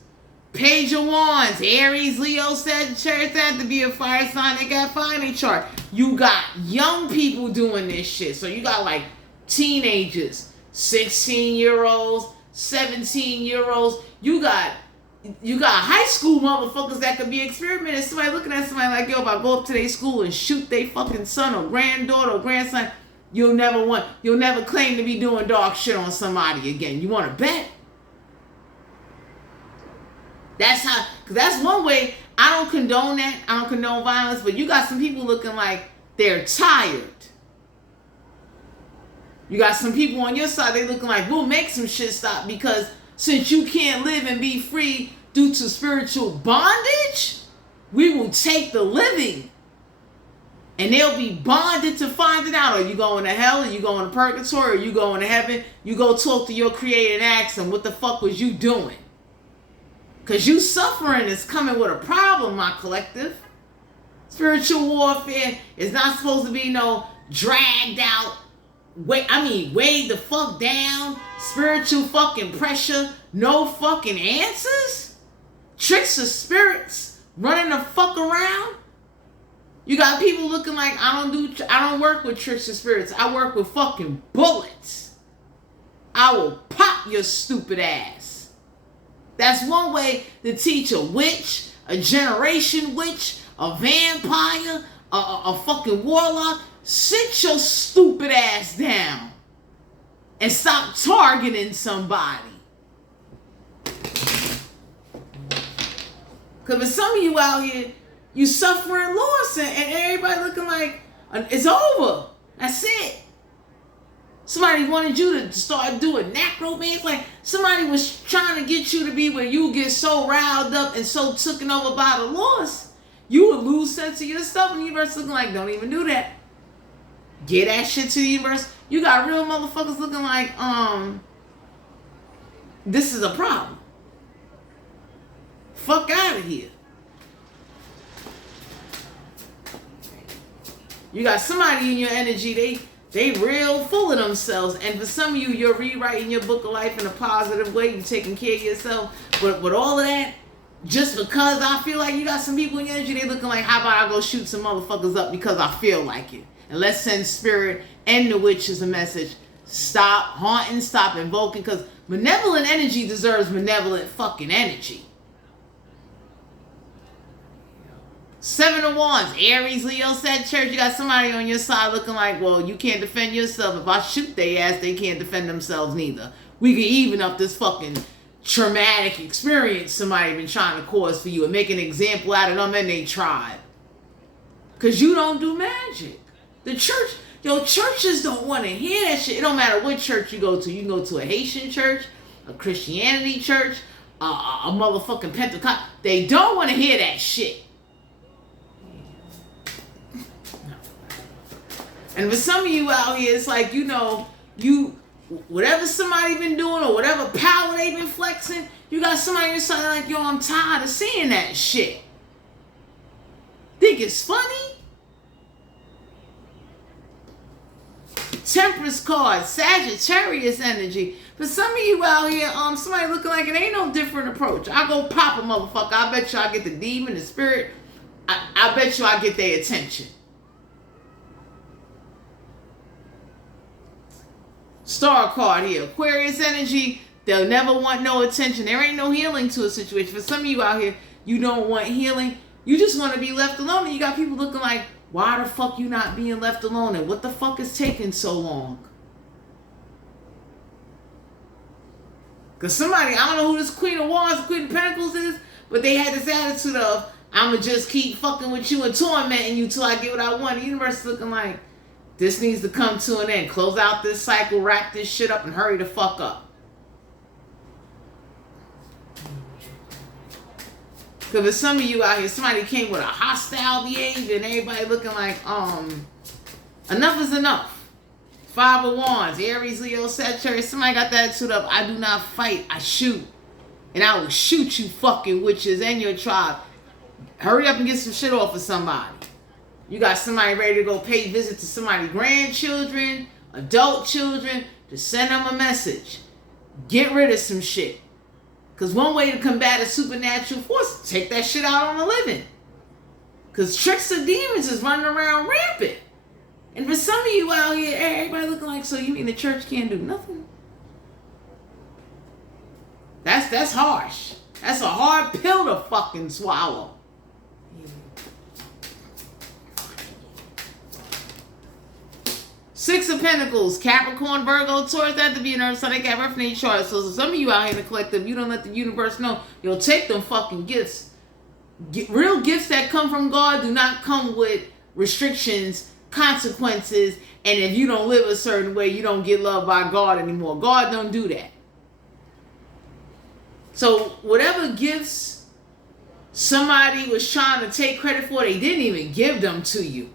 Page of Wands, Aries, Leo, Sagittarius, they have to be a fire sign. They got fire in their chart. You got young people doing this shit. So you got like teenagers, 16-year-olds, 17-year-olds. You got high school motherfuckers that could be experimenting. Somebody looking at somebody like, yo, if I go up to their school and shoot their fucking son or granddaughter or grandson, you'll never claim to be doing dog shit on somebody again. You want to bet? Cause that's one way. I don't condone that. I don't condone violence, but you got some people looking like they're tired. You got some people on your side, they looking like, we'll make some shit stop because since you can't live and be free due to spiritual bondage, we will take the living. And they'll be bonded to find it out. Are you going to hell? Are you going to purgatory? Are you going to heaven? You go talk to your creator and ask him, what the fuck was you doing? Because you suffering is coming with a problem, my collective. Spiritual warfare is not supposed to be no dragged out, weighed the fuck down, spiritual fucking pressure, no fucking answers? Tricks of spirits running the fuck around? You got people looking like, I don't work with tricks of spirits. I work with fucking bullets. I will pop your stupid ass. That's one way to teach a witch, a generation witch, a vampire, a fucking warlock. Sit your stupid ass down and stop targeting somebody. Because for some of you out here, you suffering loss and everybody looking like it's over. That's it. Somebody wanted you to start doing necromancy. Like somebody was trying to get you to be where you get so riled up and so taken over by the loss, you would lose sense of yourself. And the universe looking like, don't even do that. Get that shit to the universe. You got real motherfuckers looking like, this is a problem. Fuck out of here. You got somebody in your energy, they real full of themselves. And for some of you, you're rewriting your book of life in a positive way. You're taking care of yourself. But with all of that, just because I feel like you got some people in your energy, they looking like, how about I go shoot some motherfuckers up because I feel like it. And let's send spirit and the witches a message. Stop haunting, stop invoking, because malevolent energy deserves malevolent fucking energy. Seven of Wands, Aries, Leo, Sagittarius. You got somebody on your side looking like, well, you can't defend yourself. If I shoot their ass, they can't defend themselves neither. We can even up this fucking traumatic experience somebody been trying to cause for you and make an example out of them and they tribe. Because you don't do magic. The church, churches don't want to hear that shit. It don't matter what church you go to. You can go to a Haitian church, a Christianity church, a motherfucking Pentecost. They don't want to hear that shit. And for some of you out here, it's like, whatever somebody been doing or whatever power they been flexing, you got somebody inside like, yo, I'm tired of seeing that shit. Think it's funny? Temperance card, Sagittarius energy. For some of you out here, somebody looking like it ain't no different approach. I go pop a motherfucker. I bet you I get the demon, the spirit. I bet you I get their attention. Star card here, Aquarius energy, They'll never want no attention. There ain't no healing to a situation. For some of you out here, you don't want healing. You just want to be left alone. And you got people looking like, why the fuck you not being left alone? And what the fuck is taking so long? Because somebody, I don't know who this Queen of Wands, Queen of Pentacles is, but they had this attitude of, I'ma just keep fucking with you and tormenting you till I get what I want. The universe is looking like, this needs to come to an end. Close out this cycle, wrap this shit up, and hurry the fuck up. Because if some of you out here, somebody came with a hostile behavior and everybody looking like, enough is enough. Five of Wands, Aries, Leo, Sagittarius. Somebody got that attitude of, I do not fight, I shoot. And I will shoot you fucking witches and your tribe. Hurry up and get some shit off of somebody. You got somebody ready to go pay visit to somebody's grandchildren, adult children, to send them a message. Get rid of some shit. Because one way to combat a supernatural force is take that shit out on the living. Because tricks of demons is running around rampant. And for some of you out here, everybody looking like, so you mean the church can't do nothing? That's harsh. That's a hard pill to fucking swallow. Six of Pentacles, Capricorn, Virgo, Taurus, that have to be an earth sign. They got birth in their chart. So some of you out here in the collective, you don't let the universe know. You'll take them fucking gifts. Real gifts that come from God do not come with restrictions, consequences, and if you don't live a certain way, you don't get loved by God anymore. God don't do that. So whatever gifts somebody was trying to take credit for, they didn't even give them to you.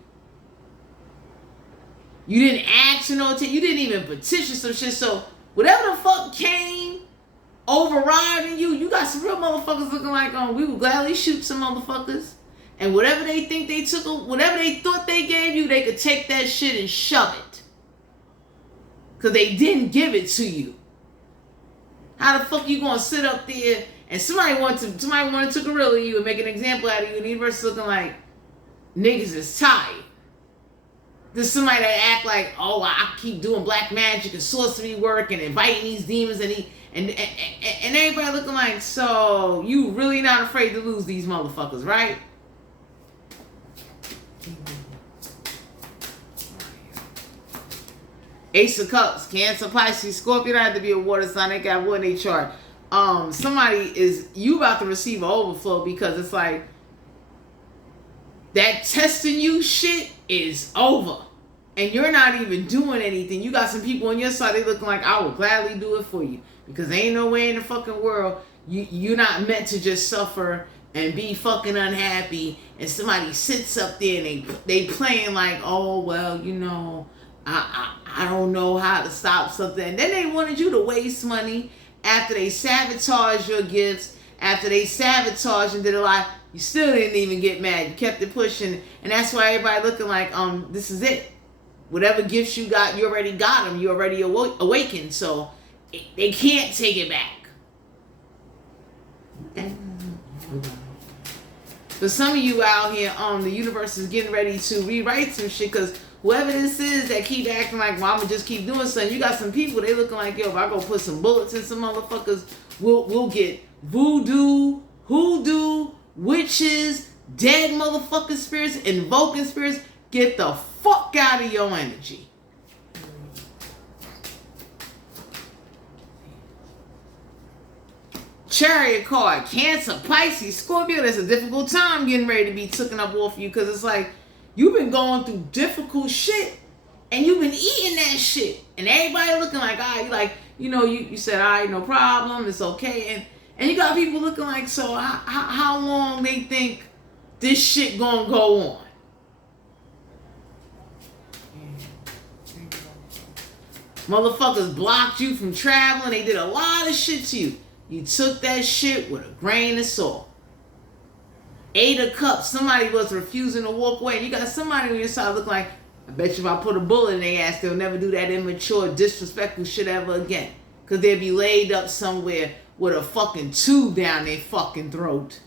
You didn't ask, you didn't even petition some shit. So whatever the fuck came overriding you, you got some real motherfuckers looking like, we would gladly shoot some motherfuckers. And whatever they think they took, whatever they thought they gave you, they could take that shit and shove it. Because they didn't give it to you. How the fuck you gonna sit up there and somebody wanted to gorilla you and make an example out of you, and the universe is looking like niggas is tired. There's somebody that act like, I keep doing black magic and sorcery work and inviting these demons and everybody looking like, so you really not afraid to lose these motherfuckers, right? Ace of Cups, Cancer, Pisces, Scorpio. Don't have to be a water sign. They got one in their chart. You about to receive an overflow because it's like that testing you shit is over. And you're not even doing anything. You got some people on your side, they looking like, I will gladly do it for you. Because there ain't no way in the fucking world you're not meant to just suffer and be fucking unhappy. And somebody sits up there and they playing like, I don't know how to stop something. And then they wanted you to waste money after they sabotage your gifts, after they sabotage and did a lot. You still didn't even get mad. You kept it pushing. And that's why everybody looking like, this is it. Whatever gifts you got, you already got them. You already awakened. So they can't take it back. For some of you out here, the universe is getting ready to rewrite some shit because whoever this is that keep acting like, well, I'm gonna just keep doing something. You got some people, they looking like, if I go put some bullets in some motherfuckers, we'll get voodoo, hoodoo, witches, dead motherfucking spirits, invoking spirits. Get the fuck out of your energy. Chariot card, Cancer, Pisces, Scorpio. That's a difficult time getting ready to be taken up off you because it's like you've been going through difficult shit and you've been eating that shit. And everybody looking like, you said, no problem, it's okay. And you got people looking like, so how long they think this shit gonna go on? Motherfuckers blocked you from traveling. They did a lot of shit to you. You took that shit with a grain of salt. 8 of Cups. Somebody was refusing to walk away. You got somebody on your side looking like, I bet you if I put a bullet in their ass, they'll never do that immature, disrespectful shit ever again. Because they'll be laid up somewhere with a fucking tube down their fucking throat.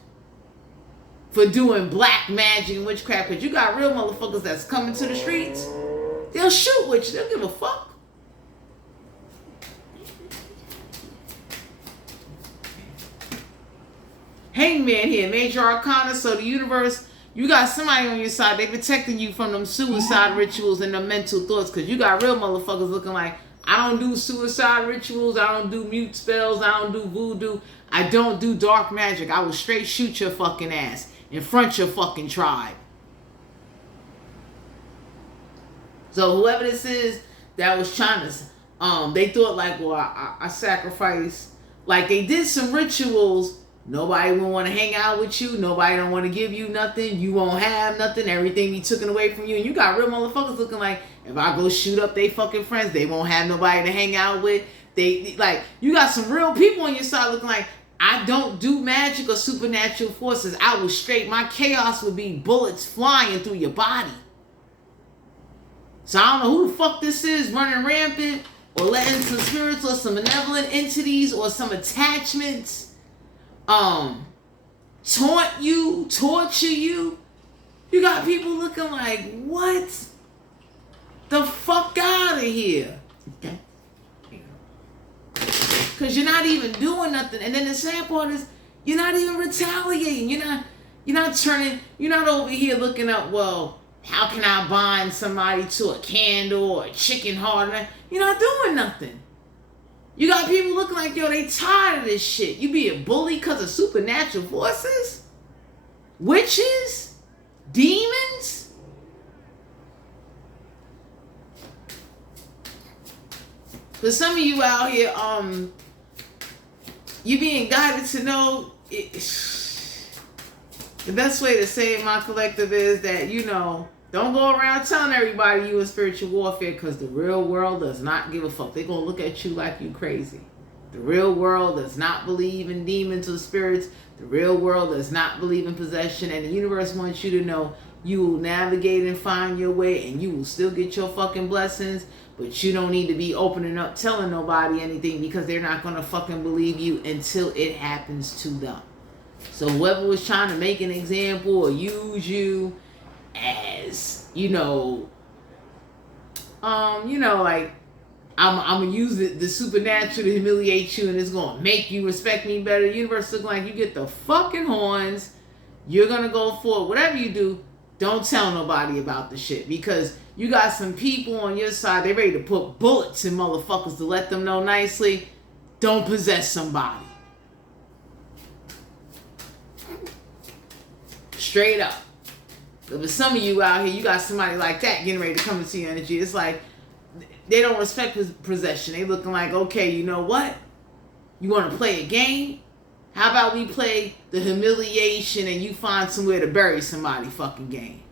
For doing black magic and witchcraft. Because you got real motherfuckers that's coming to the streets. They'll shoot with you. They'll give a fuck. Hangman here, Major Arcana. So the universe, you got somebody on your side. They protecting you from them suicide rituals and the mental thoughts. Because you got real motherfuckers looking like, I don't do suicide rituals. I don't do mute spells. I don't do voodoo. I don't do dark magic. I will straight shoot your fucking ass in front of your fucking tribe. So whoever this is that was trying to, they thought like, well, I sacrificed. Like they did some rituals. Nobody will want to hang out with you. Nobody don't want to give you nothing. You won't have nothing. Everything be taken away from you. And you got real motherfuckers looking like, if I go shoot up they fucking friends, they won't have nobody to hang out with. They like, you got some real people on your side looking like, I don't do magic or supernatural forces. I was straight. My chaos would be bullets flying through your body. So I don't know who the fuck this is running rampant or letting some spirits or some benevolent entities or some attachments taunt you, torture you. You got people looking like, what the fuck out of here? Because you're not even doing nothing. And then the sad part is, you're not even retaliating. You're not over here looking up, well, how can I bind somebody to a candle or a chicken heart? You're not doing nothing. You got people looking like, yo, they tired of this shit. You be a bully because of supernatural forces? Witches? Demons? For some of you out here, you being guided to know the best way to say it, my collective, is that, don't go around telling everybody you in spiritual warfare, because the real world does not give a fuck. They're going to look at you like you crazy. The real world does not believe in demons or spirits. The real world does not believe in possession. And the universe wants you to know you will navigate and find your way, and you will still get your fucking blessings. But you don't need to be opening up, telling nobody anything, because they're not going to fucking believe you until it happens to them. So whoever was trying to make an example or use you as, like, I'm going to use the supernatural to humiliate you and it's going to make you respect me better. The universe looking like, you get the fucking horns. You're going to go forward. Whatever you do, don't tell nobody about the shit, because you got some people on your side. They ready to put bullets in motherfuckers to let them know nicely, don't possess somebody. Straight up. But for some of you out here, you got somebody like that getting ready to come into your energy. It's like, they don't respect possession. They looking like, okay, you know what? You want to play a game? How about we play the humiliation and you find somewhere to bury somebody fucking game?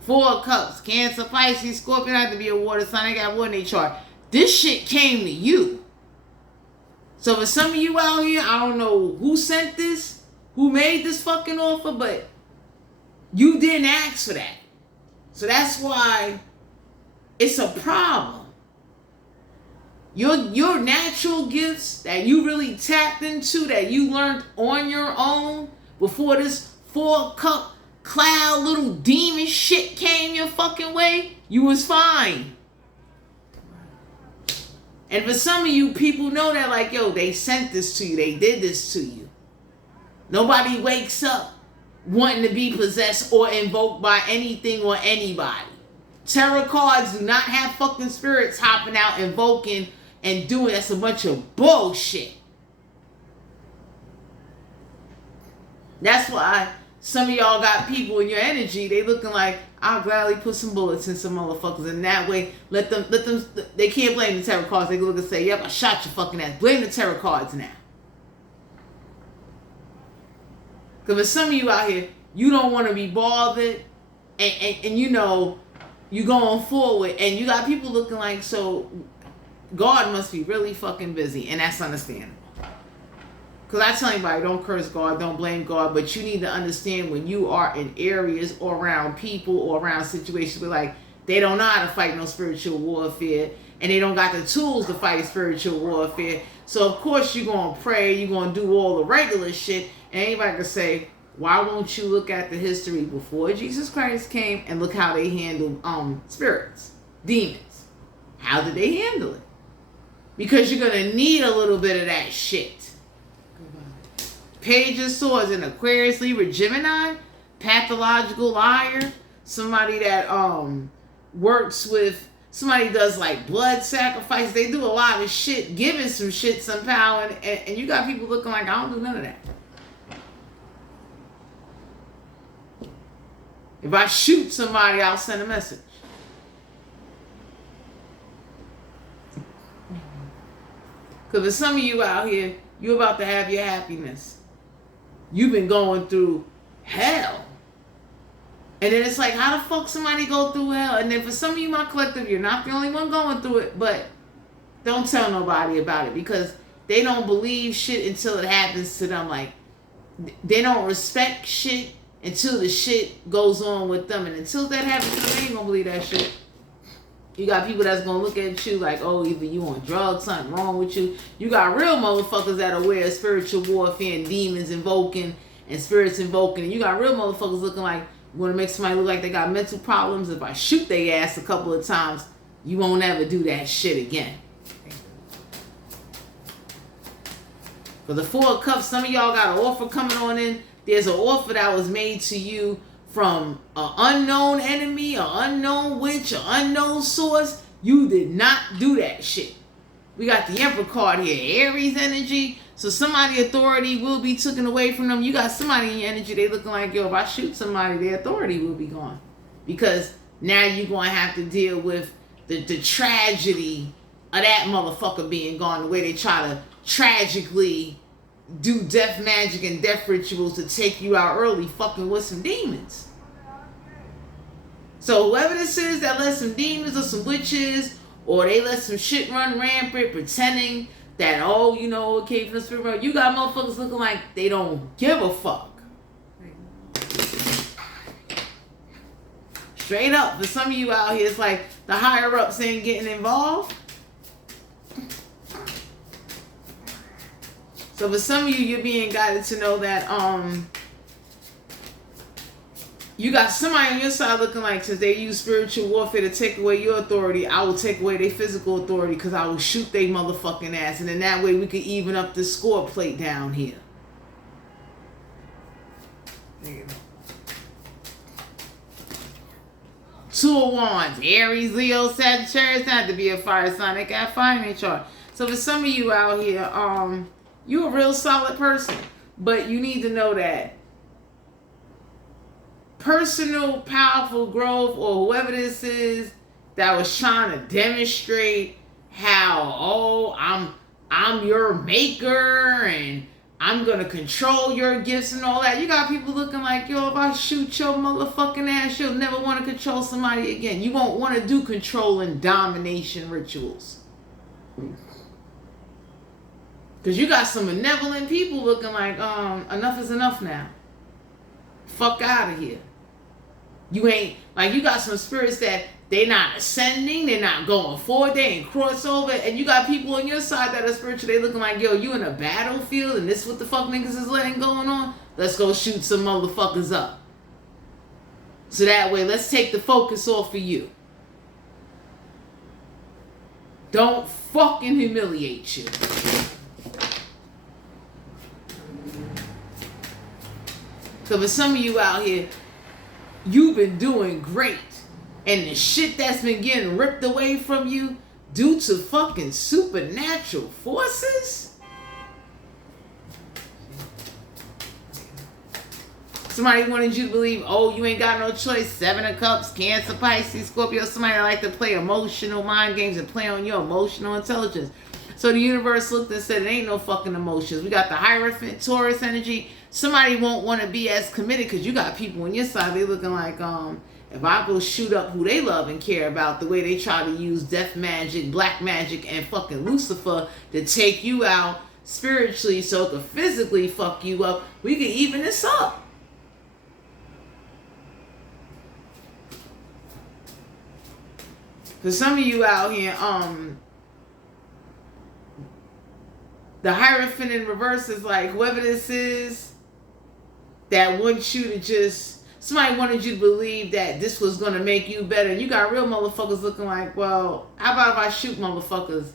4 of Cups, Cancer, Pisces, Scorpio, have to be a water sign. They got water in their chart. This shit came to you. So for some of you out here, I don't know who sent this, who made this fucking offer, but you didn't ask for that. So that's why it's a problem. Your natural gifts that you really tapped into, that you learned on your own before this 4-cup cloud little demon shit came your fucking way, you was fine. And for some of you, people know that, like, yo, they sent this to you. They did this to you. Nobody wakes up wanting to be possessed or invoked by anything or anybody. Tarot cards do not have fucking spirits hopping out, invoking, and doing. That's a bunch of bullshit. That's why some of y'all got people in your energy, they looking like, I'll gladly put some bullets in some motherfuckers. And that way, let them, they can't blame the tarot cards. They can look and say, yep, I shot your fucking ass. Blame the tarot cards now. Because for some of you out here, you don't want to be bothered. And you going forward. And you got people looking like, so God must be really fucking busy. And that's understandable. Because I tell anybody, don't curse God, don't blame God. But you need to understand, when you are in areas or around people or around situations where, like, they don't know how to fight no spiritual warfare. And they don't got the tools to fight spiritual warfare. So, of course, you're going to pray. You're going to do all the regular shit. And anybody can say, why won't you look at the history before Jesus Christ came and look how they handled spirits, demons? How did they handle it? Because you're going to need a little bit of that shit. Page of Swords, an Aquarius, Libra, Gemini, pathological liar, somebody that works with, somebody does like blood sacrifice. They do a lot of shit, giving some shit some power, and you got people looking like, I don't do none of that. If I shoot somebody, I'll send a message. Because for some of you out here, you're about to have your happiness. You've been going through hell. And then it's like, how the fuck somebody go through hell? And then for some of you, my collective, you're not the only one going through it, but don't tell nobody about it, because they don't believe shit until it happens to them. Like, they don't respect shit until the shit goes on with them. And until that happens to them, they ain't gonna believe that shit. You got people that's gonna look at you like, oh, either you on drugs, something wrong with you. You got real motherfuckers that are aware of spiritual warfare and demons invoking and spirits invoking. And you got real motherfuckers looking like, want to make somebody look like they got mental problems. If I shoot their ass a couple of times, you won't ever do that shit again. For the Four of Cups, some of y'all got an offer coming on in. There's an offer that was made to you from an unknown enemy, an unknown witch, an unknown source. You did not do that shit. We got the Emperor card here, Aries energy. So somebody authority will be taken away from them. You got somebody in your energy, they looking like, yo, if I shoot somebody, their authority will be gone. Because now you're going to have to deal with the tragedy of that motherfucker being gone. The way they try to tragically do death magic and death rituals to take you out early, fucking with some demons. So whoever this is that let some demons or some witches, or they let some shit run rampant pretending that, oh, you know, it came from the spirit world, you got motherfuckers looking like they don't give a fuck. Straight up, for some of you out here, it's like the higher ups ain't getting involved. So for some of you, you're being guided to know that you got somebody on your side looking like, since they use spiritual warfare to take away your authority, I will take away their physical authority, because I will shoot their motherfucking ass. And then that way we could even up the score plate down here. Two of Wands, Aries, Leo, Sagittarius, not to be a fire sign, they got fire in their chart. So for some of you out here, you're a real solid person, but you need to know that personal, powerful growth, or whoever this is that was trying to demonstrate how, oh, I'm your maker and I'm gonna control your gifts and all that. You got people looking like, yo, if I shoot your motherfucking ass, you'll never want to control somebody again. You won't want to do control and domination rituals. Because you got some benevolent people looking like, enough is enough now. Fuck out of here. You ain't, like, you got some spirits that they not ascending, they're not going forward, they ain't crossover, and you got people on your side that are spiritual, they looking like, yo, you in a battlefield, and this what the fuck niggas is letting going on? Let's go shoot some motherfuckers up. So that way, let's take the focus off of you. Don't fucking humiliate you. So for some of you out here, you've been doing great. And the shit that's been getting ripped away from you due to fucking supernatural forces? Somebody wanted you to believe, oh, you ain't got no choice. Seven of Cups, Cancer, Pisces, Scorpio. Somebody that like to play emotional mind games and play on your emotional intelligence. So the universe looked and said, it ain't no fucking emotions. We got the Hierophant, Taurus energy. Somebody won't want to be as committed, because you got people on your side, they looking like, if I go shoot up who they love and care about, the way they try to use death magic, black magic, and fucking Lucifer to take you out spiritually so it could physically fuck you up, we could even this up. For some of you out here, the Hierophant in reverse is like, whoever this is that wants you to just, somebody wanted you to believe that this was going to make you better. And you got real motherfuckers looking like, well, how about if I shoot motherfuckers?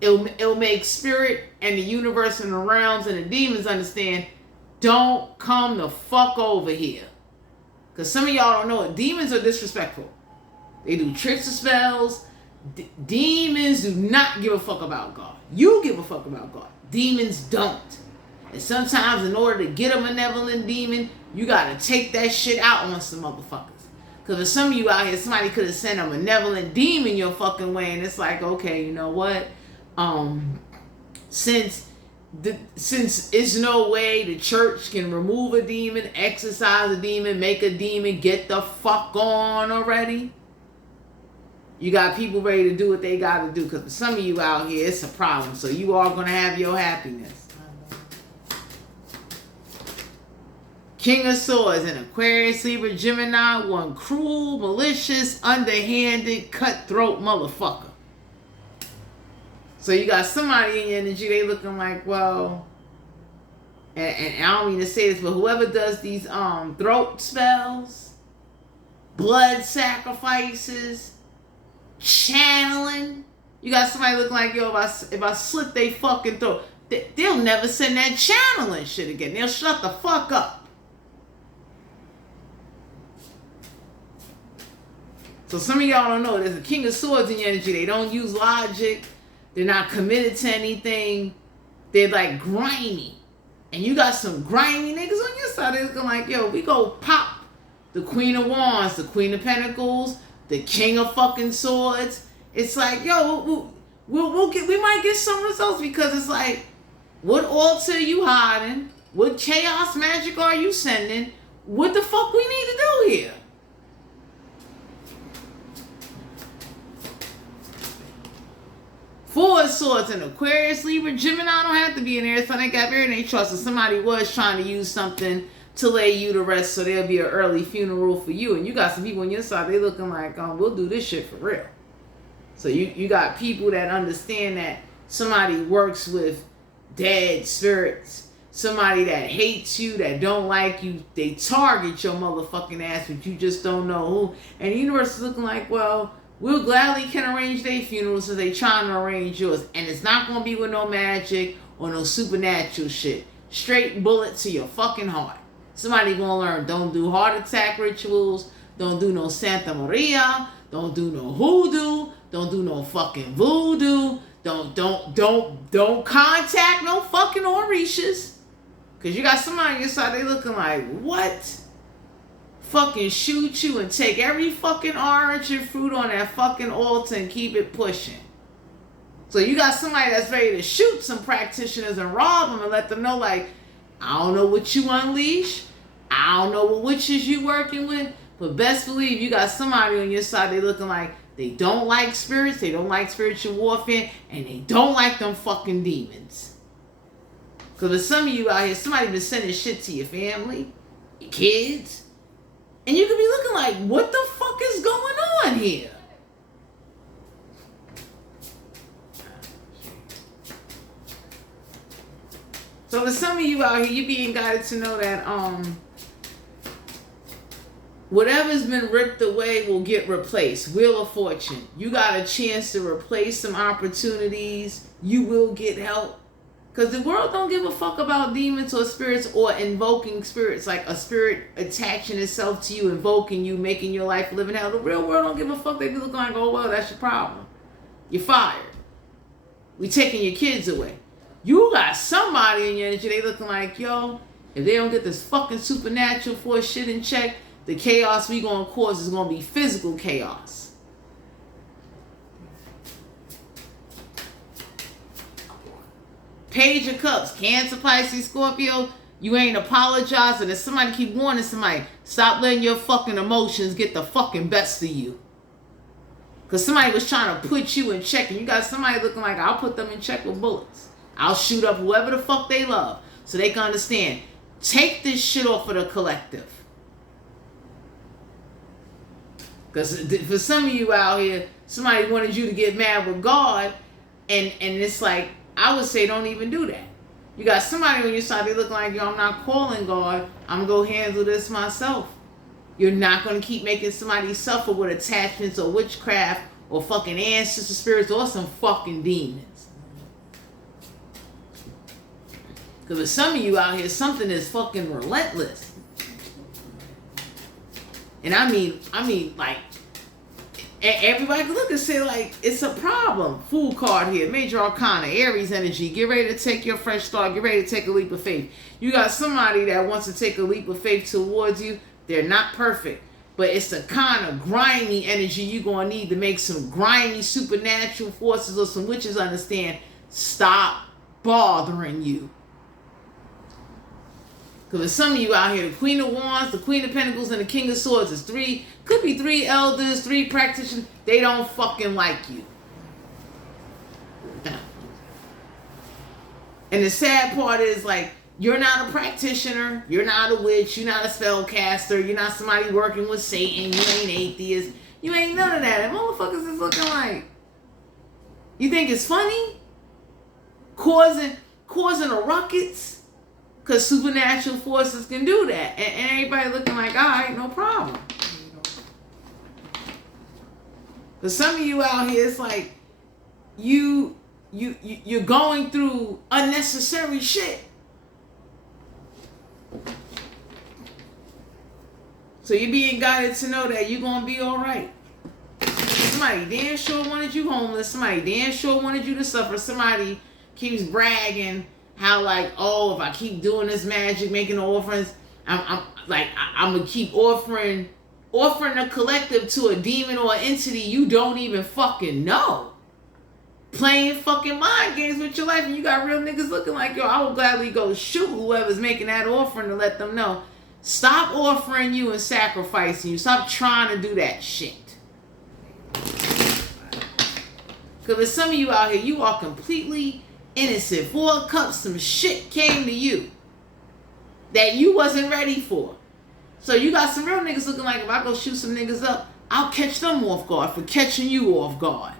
It'll make spirit and the universe and the realms and the demons understand don't come the fuck over here. Because some of y'all don't know it. Demons are disrespectful. They do tricks and spells. Demons do not give a fuck about God. You give a fuck about God. Demons don't. And sometimes in order to get a benevolent demon, you got to take that shit out on some motherfuckers. Because for some of you out here, somebody could have sent a benevolent demon your fucking way. And it's like, okay, you know what? Since it's no way the church can remove a demon, exorcise a demon, make a demon, get the fuck on already. You got people ready to do what they got to do. Because for some of you out here, it's a problem. So you are going to have your happiness. King of Swords in Aquarius, Libra, Gemini, one cruel, malicious, underhanded, cutthroat motherfucker. So you got somebody in your energy, they looking like, well, and I don't mean to say this, but whoever does these throat spells, blood sacrifices, channeling, you got somebody looking like, yo, if I slit they fucking throat, they'll never send that channeling shit again. They'll shut the fuck up. So some of y'all don't know, there's a King of Swords in your energy. They don't use logic. They're not committed to anything. They're like grimy. And you got some grimy niggas on your side. They're looking like, yo, we go pop the Queen of Wands, the Queen of Pentacles, the King of fucking Swords. It's like, yo, we might get some results because it's like, what altar are you hiding? What chaos magic are you sending? What the fuck we need to do here? Four of Swords in Aquarius, Libra, Gemini don't have to be in there. So they got very they trust. If somebody was trying to use something to lay you to rest, so there'll be an early funeral for you. And you got some people on your side, they looking like, we'll do this shit for real. So you got people that understand that somebody works with dead spirits. Somebody that hates you, that don't like you, they target your motherfucking ass, but you just don't know who. And the universe is looking like, well, we'll gladly can arrange their funerals so they trying to arrange yours. And it's not going to be with no magic or no supernatural shit. Straight bullet to your fucking heart. Somebody going to learn, don't do heart attack rituals. Don't do no Santa Maria. Don't do no hoodoo. Don't do no fucking voodoo. Don't contact no fucking Orishas. Because you got somebody on your side, they looking like, what? Fucking shoot you and take every fucking orange and fruit on that fucking altar and keep it pushing. So you got somebody that's ready to shoot some practitioners and rob them and let them know, like, I don't know what you unleash. I don't know what witches you working with. But best believe you got somebody on your side, they looking like they don't like spirits, they don't like spiritual warfare, and they don't like them fucking demons. Because for some of you out here, somebody been sending shit to your family, your kids, and you could be looking like, what the fuck is going on here? So for some of you out here, you being guided to know that whatever's been ripped away will get replaced. Wheel of Fortune. You got a chance to replace some opportunities. You will get help. Because the world don't give a fuck about demons or spirits or invoking spirits. Like a spirit attaching itself to you, invoking you, making your life live in hell. The real world don't give a fuck. They be looking like, oh, well, that's your problem. You're fired. We taking your kids away. You got somebody in your energy, they looking like, yo, if they don't get this fucking supernatural force shit in check, the chaos we gonna cause is gonna be physical chaos. Page of Cups, Cancer, Pisces, Scorpio, you ain't apologizing. If somebody keep warning somebody, stop letting your fucking emotions get the fucking best of you. Because somebody was trying to put you in check, and you got somebody looking like, I'll put them in check with bullets. I'll shoot up whoever the fuck they love so they can understand. Take this shit off of the collective. Because for some of you out here, somebody wanted you to get mad with God, and it's like, I would say don't even do that. You got somebody on your side, they look like, yo, I'm not calling God. I'm going to go handle this myself. You're not going to keep making somebody suffer with attachments or witchcraft or fucking ancestor spirits or some fucking demons. Because for some of you out here, something is fucking relentless. And I mean, like, everybody can look and say, like, it's a problem. Fool card here. Major Arcana. Aries energy. Get ready to take your fresh start. Get ready to take a leap of faith. You got somebody that wants to take a leap of faith towards you. They're not perfect. But it's the kind of grimy energy you're going to need to make some grimy supernatural forces or some witches understand. Stop bothering you. Because some of you out here, the Queen of Wands, the Queen of Pentacles, and the King of Swords is three, could be 3 elders, 3 practitioners. They don't fucking like you. And the sad part is, like, you're not a practitioner, you're not a witch, you're not a spellcaster, you're not somebody working with Satan, you ain't atheist, you ain't none of that. And motherfuckers is looking like, you think it's funny? Causing a ruckus? Because supernatural forces can do that. And everybody looking like, all right, no problem. But some of you out here, it's like, you're going through unnecessary shit. So you're being guided to know that you're going to be all right. Somebody damn sure wanted you homeless. Somebody damn sure wanted you to suffer. Somebody keeps bragging how, like, oh, if I keep doing this magic, making offerings, I'm going to keep offering a collective to a demon or an entity you don't even fucking know. Playing fucking mind games with your life, and you got real niggas looking like, yo, I will gladly go shoot whoever's making that offering to let them know. Stop offering you and sacrificing you. Stop trying to do that shit. Because there's some of you out here, you are completely innocent. 4 of Cups, some shit came to you that you wasn't ready for. So you got some real niggas looking like, if I go shoot some niggas up, I'll catch them off guard for catching you off guard.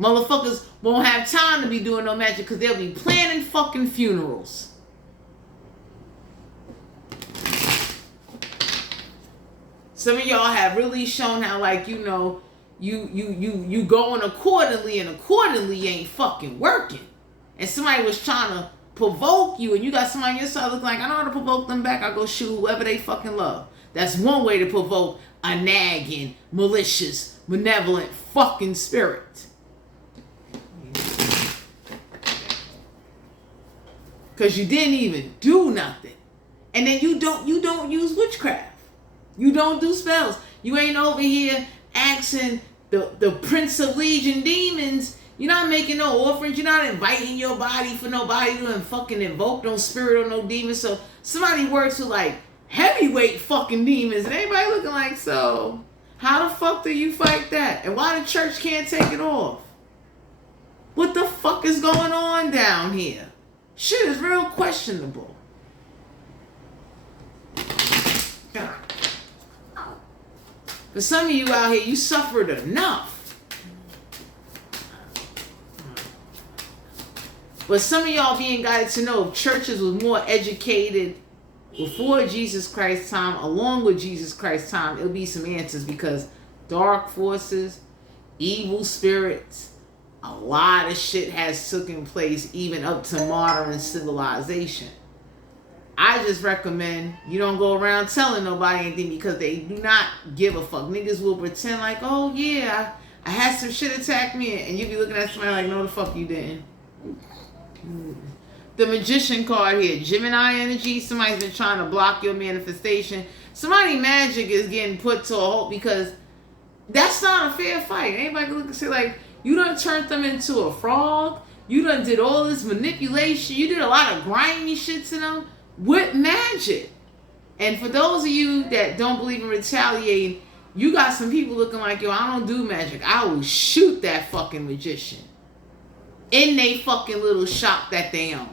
Motherfuckers won't have time to be doing no magic because they'll be planning fucking funerals. Some of y'all have really shown how, like, you know, you going accordingly, and accordingly ain't fucking working. And somebody was trying to provoke you, and you got somebody on your side looking like, I know how to provoke them back. I go shoot whoever they fucking love. That's one way to provoke a nagging, malicious, malevolent fucking spirit. Because you didn't even do nothing. And then you don't use witchcraft. You don't do spells. You ain't over here asking the Prince of Legion demons. You're not making no offerings. You're not inviting your body for nobody to fucking invoke no spirit or no demon. So somebody works with, like, heavyweight fucking demons. And everybody looking like, so how the fuck do you fight that? And why the church can't take it off? What the fuck is going on down here? Shit is real questionable. For some of you out here, you suffered enough. But some of y'all being guided to know if churches was more educated before Jesus Christ's time, along with Jesus Christ's time, it'll be some answers, because dark forces, evil spirits, a lot of shit has taken place even up to modern civilization. I just recommend you don't go around telling nobody anything, because they do not give a fuck. Niggas will pretend like, oh yeah, I had some shit attack me, and you be looking at somebody like, no the fuck you didn't. The Magician card here, Gemini energy. Somebody's been trying to block your manifestation. Somebody magic is getting put to a halt, because that's not a fair fight. Anybody can look and say, like, you done turned them into a frog. You done did all this manipulation. You did a lot of grimy shit to them with magic. And for those of you that don't believe in retaliating, you got some people looking like, yo, I don't do magic. I will shoot that fucking magician in they fucking little shop that they own.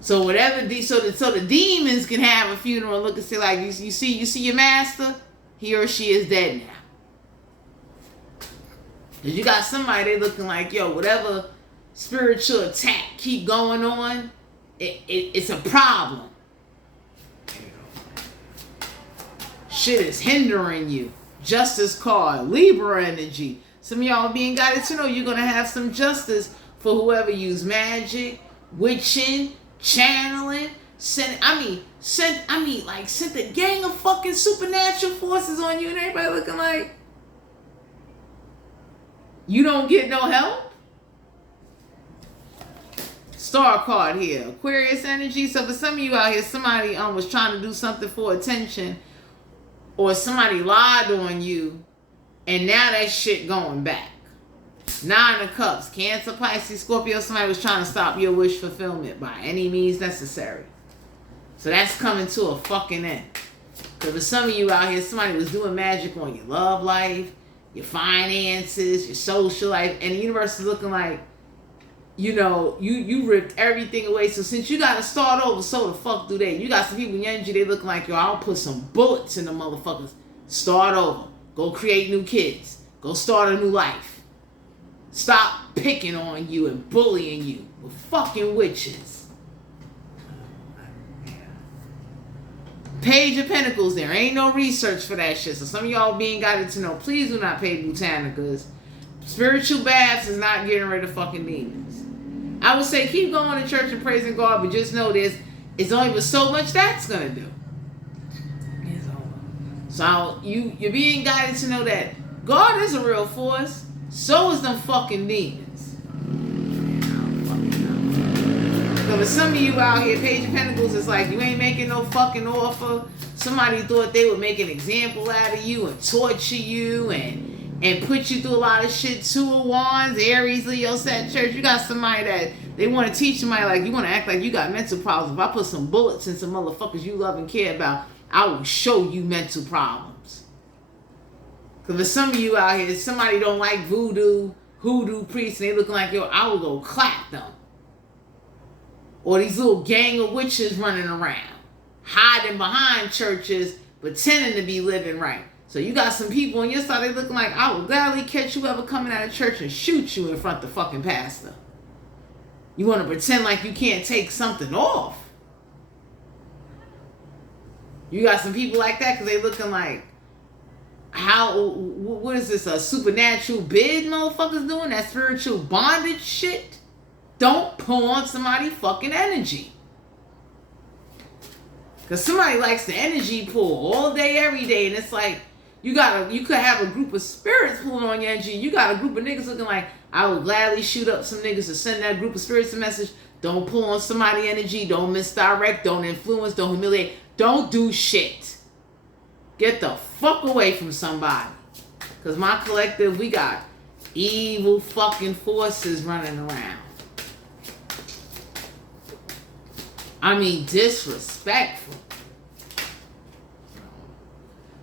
So whatever, so the demons can have a funeral and look and say, like, you see your master, he or she is dead now. Because you got somebody, they looking like, yo, whatever spiritual attack keep going on, it's a problem. Shit is hindering you. Justice card, Libra energy. Some of y'all being guided to know you're going to have some justice for whoever use magic, witching, channeling, sent a gang of fucking supernatural forces on you, and everybody looking like you don't get no help. Star card here, Aquarius energy. So for some of you out here, somebody was trying to do something for attention, or somebody lied on you, and now that shit going back. 9 of Cups, Cancer, Pisces, Scorpio. Somebody was trying to stop your wish fulfillment by any means necessary. So that's coming to a fucking end. Because for some of you out here, somebody was doing magic on your love life, your finances, your social life, and the universe is looking like, you know, you ripped everything away. So since you got to start over, so the fuck do they? You got some people in your energy, they looking like, yo, I'll put some bullets in the motherfuckers. Start over. Go create new kids. Go start a new life. Stop picking on you and bullying you with fucking witches. Page of Pentacles, there ain't no research for that shit. So some of y'all being guided to know, please do not pay Botanicas. Spiritual baths is not getting rid of fucking demons. I would say keep going to church and praising God, but just know this, it's only but so much that's gonna do. It's over. So you're being guided to know that God is a real force. So is them fucking demons. So for some of you out here, Page of Pentacles is like, you ain't making no fucking offer. Somebody thought they would make an example out of you and torture you and put you through a lot of shit. 2 of Wands, Aries, Leo, Sagittarius. You got somebody that they want to teach somebody, like, you want to act like you got mental problems. If I put some bullets in some motherfuckers you love and care about, I will show you mental problems. Because for some of you out here, somebody don't like hoodoo priests, and they looking like, yo, I will go clap them. Or these little gang of witches running around, hiding behind churches, pretending to be living right. So you got some people on your side, they looking like, I will gladly catch whoever coming out of church and shoot you in front of the fucking pastor. You want to pretend like you can't take something off. You got some people like that because they looking like, what is this, a supernatural bid motherfuckers doing? That spiritual bondage shit? Don't pull on somebody's fucking energy. Because somebody likes the energy pull all day, every day. And it's like, you could have a group of spirits pulling on your energy. You got a group of niggas looking like, I would gladly shoot up some niggas to send that group of spirits a message. Don't pull on somebody's energy. Don't misdirect. Don't influence. Don't humiliate. Don't do shit. Get the fuck away from somebody. Because my collective, we got evil fucking forces running around. I mean, disrespectful.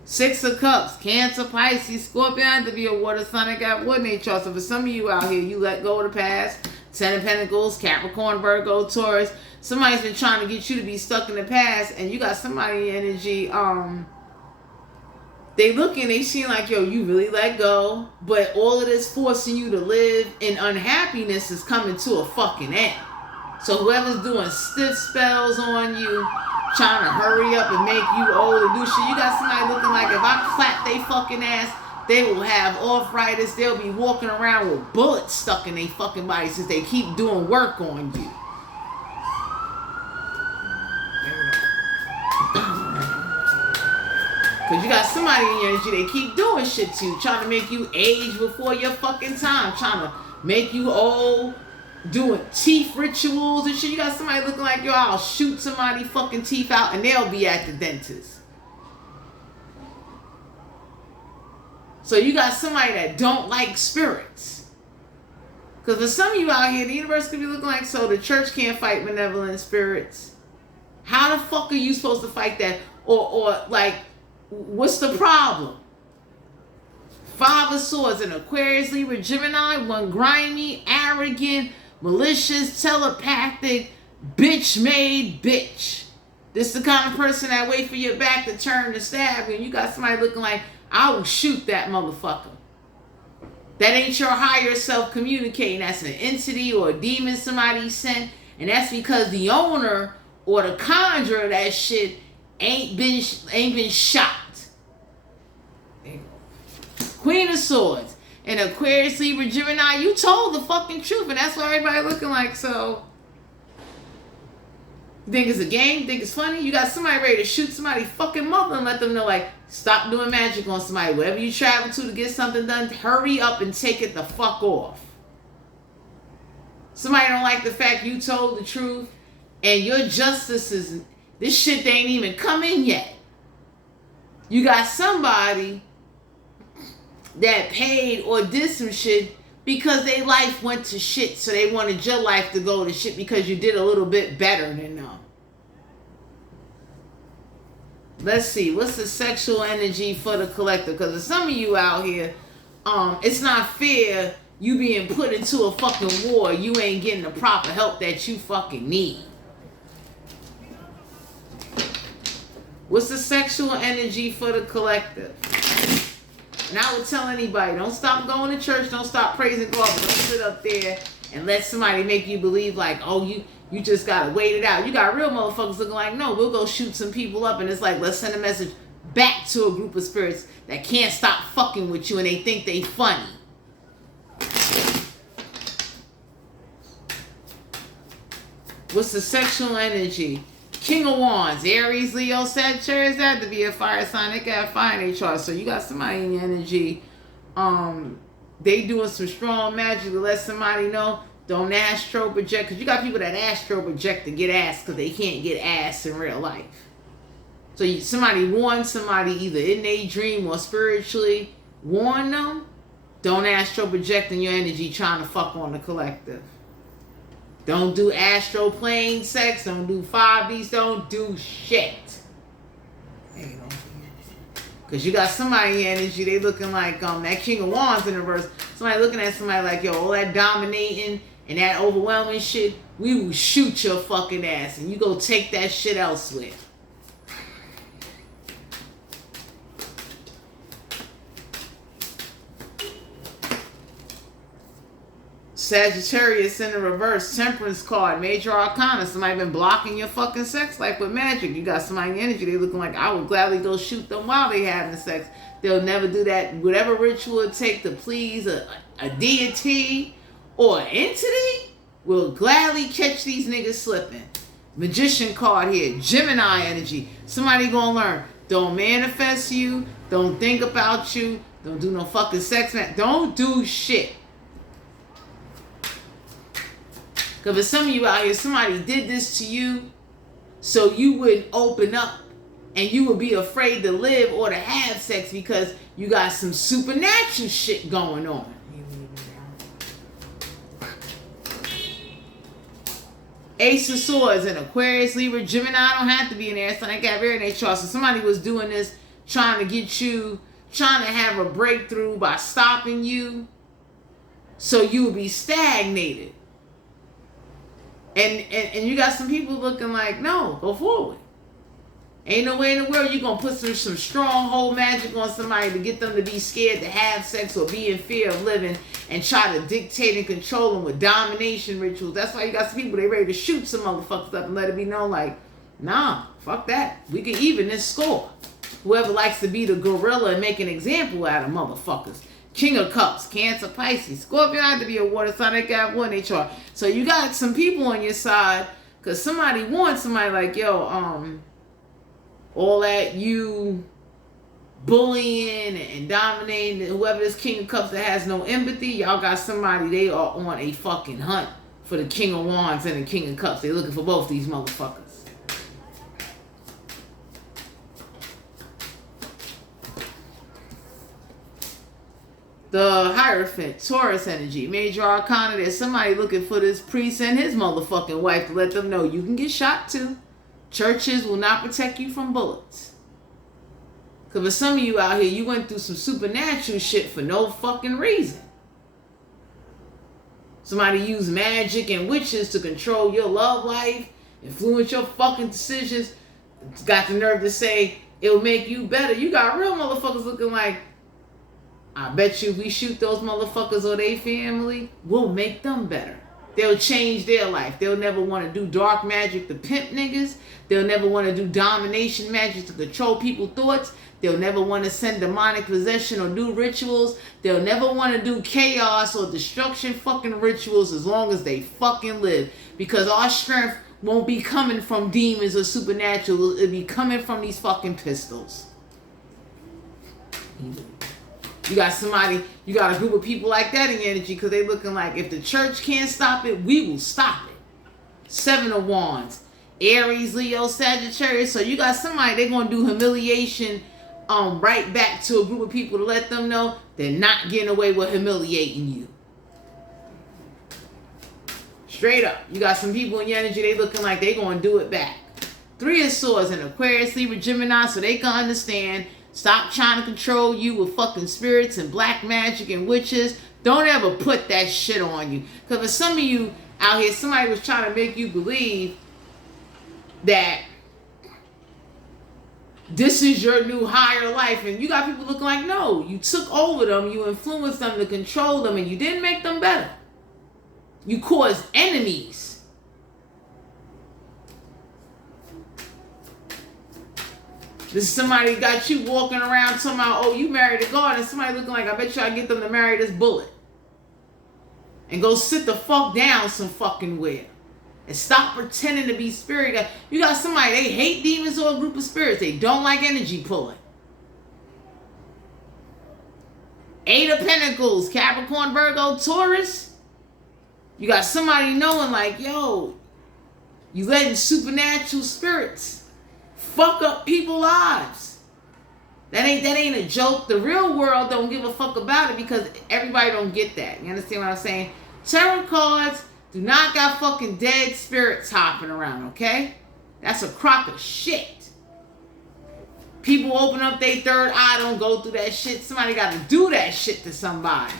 6 of Cups, Cancer, Pisces, Scorpio, had to be a water sign. I got wood nature. So for some of you out here, you let go of the past. 10 of Pentacles, Capricorn, Virgo, Taurus. Somebody's been trying to get you to be stuck in the past, and you got somebody in energy, they looking, they seem like, yo, you really let go, but all of this forcing you to live in unhappiness is coming to a fucking end. So whoever's doing stiff spells on you, trying to hurry up and make you old and do shit, you got somebody looking like, if I clap they fucking ass, they will have arthritis. They'll be walking around with bullets stuck in their fucking body since they keep doing work on you. Because you got somebody in your energy, they keep doing shit to you, trying to make you age before your fucking time, trying to make you old, doing teeth rituals and shit. You got somebody looking like, yo, I'll shoot somebody fucking teeth out and they'll be at the dentist. So you got somebody that don't like spirits. Because for some of you out here, the universe could be looking like, so the church can't fight benevolent spirits. How the fuck are you supposed to fight that? Or like, what's the problem? 5 of Swords, an Aquarius, Libra, Gemini, one grimy, arrogant, malicious, telepathic, bitch-made bitch. This is the kind of person that wait for your back to turn to stab you. And you got somebody looking like, I will shoot that motherfucker. That ain't your higher self communicating. That's an entity or a demon somebody sent. And that's because the owner or the conjurer of that shit ain't been shot. Queen of Swords, And Aquarius, Libra, Gemini, you told the fucking truth. And that's why everybody looking like, so. You think it's a game? You think it's funny? You got somebody ready to shoot somebody's fucking mother and let them know, like, stop doing magic on somebody. Wherever you travel to get something done, hurry up and take it the fuck off. Somebody don't like the fact you told the truth and your justice is, this shit ain't even come in yet. You got somebody that paid or did some shit because their life went to shit, so they wanted your life to go to shit because you did a little bit better than them. Let's see, what's the sexual energy for the collective? Because some of you out here, it's not fair you being put into a fucking war. You ain't getting the proper help that you fucking need. What's the sexual energy for the collective? And I would tell anybody, don't stop going to church, don't stop praising God, but don't sit up there and let somebody make you believe like, oh, you just gotta wait it out. You got real motherfuckers looking like, no, we'll go shoot some people up, and it's like, let's send a message back to a group of spirits that can't stop fucking with you and they think they funny. What's the sexual energy? King of Wands, Aries, Leo, Sagittarius, that to be a fire sign. They got fire in their chart. So you got somebody in your energy. They doing some strong magic to let somebody know. Don't astro project. Because you got people that astro project to get ass because they can't get ass in real life. So somebody warns somebody either in their dream or spiritually. Warn them. Don't astro project in your energy trying to fuck on the collective. Don't do astro plane sex. Don't do 5Ds. Don't do shit. Because you got somebody in your energy, they looking like that King of Wands in reverse. Somebody looking at somebody like, yo, all that dominating and that overwhelming shit, we will shoot your fucking ass and you go take that shit elsewhere. Sagittarius in the reverse, Temperance card, Major Arcana. Somebody been blocking your fucking sex life with magic. You got somebody in energy, they looking like, I would gladly go shoot them while they having sex. They'll never do that. Whatever ritual it take to please a deity or an entity will gladly catch these niggas slipping. Magician card here, Gemini energy. Somebody gonna learn. Don't manifest you. Don't think about you. Don't do no fucking sex, man. Don't do shit. Because for some of you out here, somebody did this to you so you wouldn't open up and you would be afraid to live or to have sex because you got some supernatural shit going on. Ace of Swords in Aquarius, Libra, Gemini. Don't have to be in there. So they got very in their chart. So somebody was doing this trying to get you, trying to have a breakthrough by stopping you so you would be stagnated. And you got some people looking like, no, go forward. Ain't no way in the world you're going to put some stronghold magic on somebody to get them to be scared to have sex or be in fear of living and try to dictate and control them with domination rituals. That's why you got some people, they ready to shoot some motherfuckers up and let it be known like, nah, fuck that. We can even this score. Whoever likes to be the gorilla and make an example out of motherfuckers. King of Cups, Cancer, Pisces, Scorpio had to be a water sign. They got one in their chart. So you got some people on your side because somebody wants somebody like, yo, all that you bullying and dominating, whoever this King of Cups that has no empathy, y'all got somebody, they are on a fucking hunt for the King of Wands and the King of Cups. They looking for both these motherfuckers. The Hierophant, Taurus energy, Major Arcana. There's somebody looking for this priest and his motherfucking wife to let them know you can get shot too. Churches will not protect you from bullets. Because for some of you out here, you went through some supernatural shit for no fucking reason. Somebody used magic and witches to control your love life, influence your fucking decisions. Got the nerve to say it'll make you better. You got real motherfuckers looking like, I bet you if we shoot those motherfuckers or their family, we'll make them better. they'll change their life. They'll never want to do dark magic to pimp niggas. They'll never want to do domination magic to control people's thoughts. They'll never want to send demonic possession or do rituals. They'll never want to do chaos or destruction fucking rituals as long as they fucking live. Because our strength won't be coming from demons or supernatural. It'll be coming from these fucking pistols. You got a group of people like that in your energy because they looking like if the church can't stop it, we will stop it. 7 of Wands. Aries, Leo, Sagittarius. So you got somebody, they're going to do humiliation right back to a group of people to let them know they're not getting away with humiliating you. Straight up. You got some people in your energy, they looking like they going to do it back. 3 of Swords in Aquarius, Libra, Gemini, so they can understand. Stop trying to control you with fucking spirits and black magic and witches. Don't ever put that shit on you. Because for some of you out here, somebody was trying to make you believe that this is your new higher life. And you got people looking like, no, you took over them, you influenced them to control them, and you didn't make them better. You caused enemies. This is somebody got you walking around talking about, oh, you married a God, and somebody looking like, I bet you I get them to marry this bullet. And go sit the fuck down some fucking where. And stop pretending to be spirit. You got somebody, they hate demons or a group of spirits. They don't like energy pulling. 8 of Pentacles, Capricorn, Virgo, Taurus. You got somebody knowing like, yo, you letting supernatural spirits fuck up people's lives. That ain't a joke. The real world don't give a fuck about it because everybody don't get that. You understand what I'm saying? Tarot cards do not got fucking dead spirits hopping around, okay? That's a crock of shit. People open up their third eye, don't go through that shit. Somebody got to do that shit to somebody.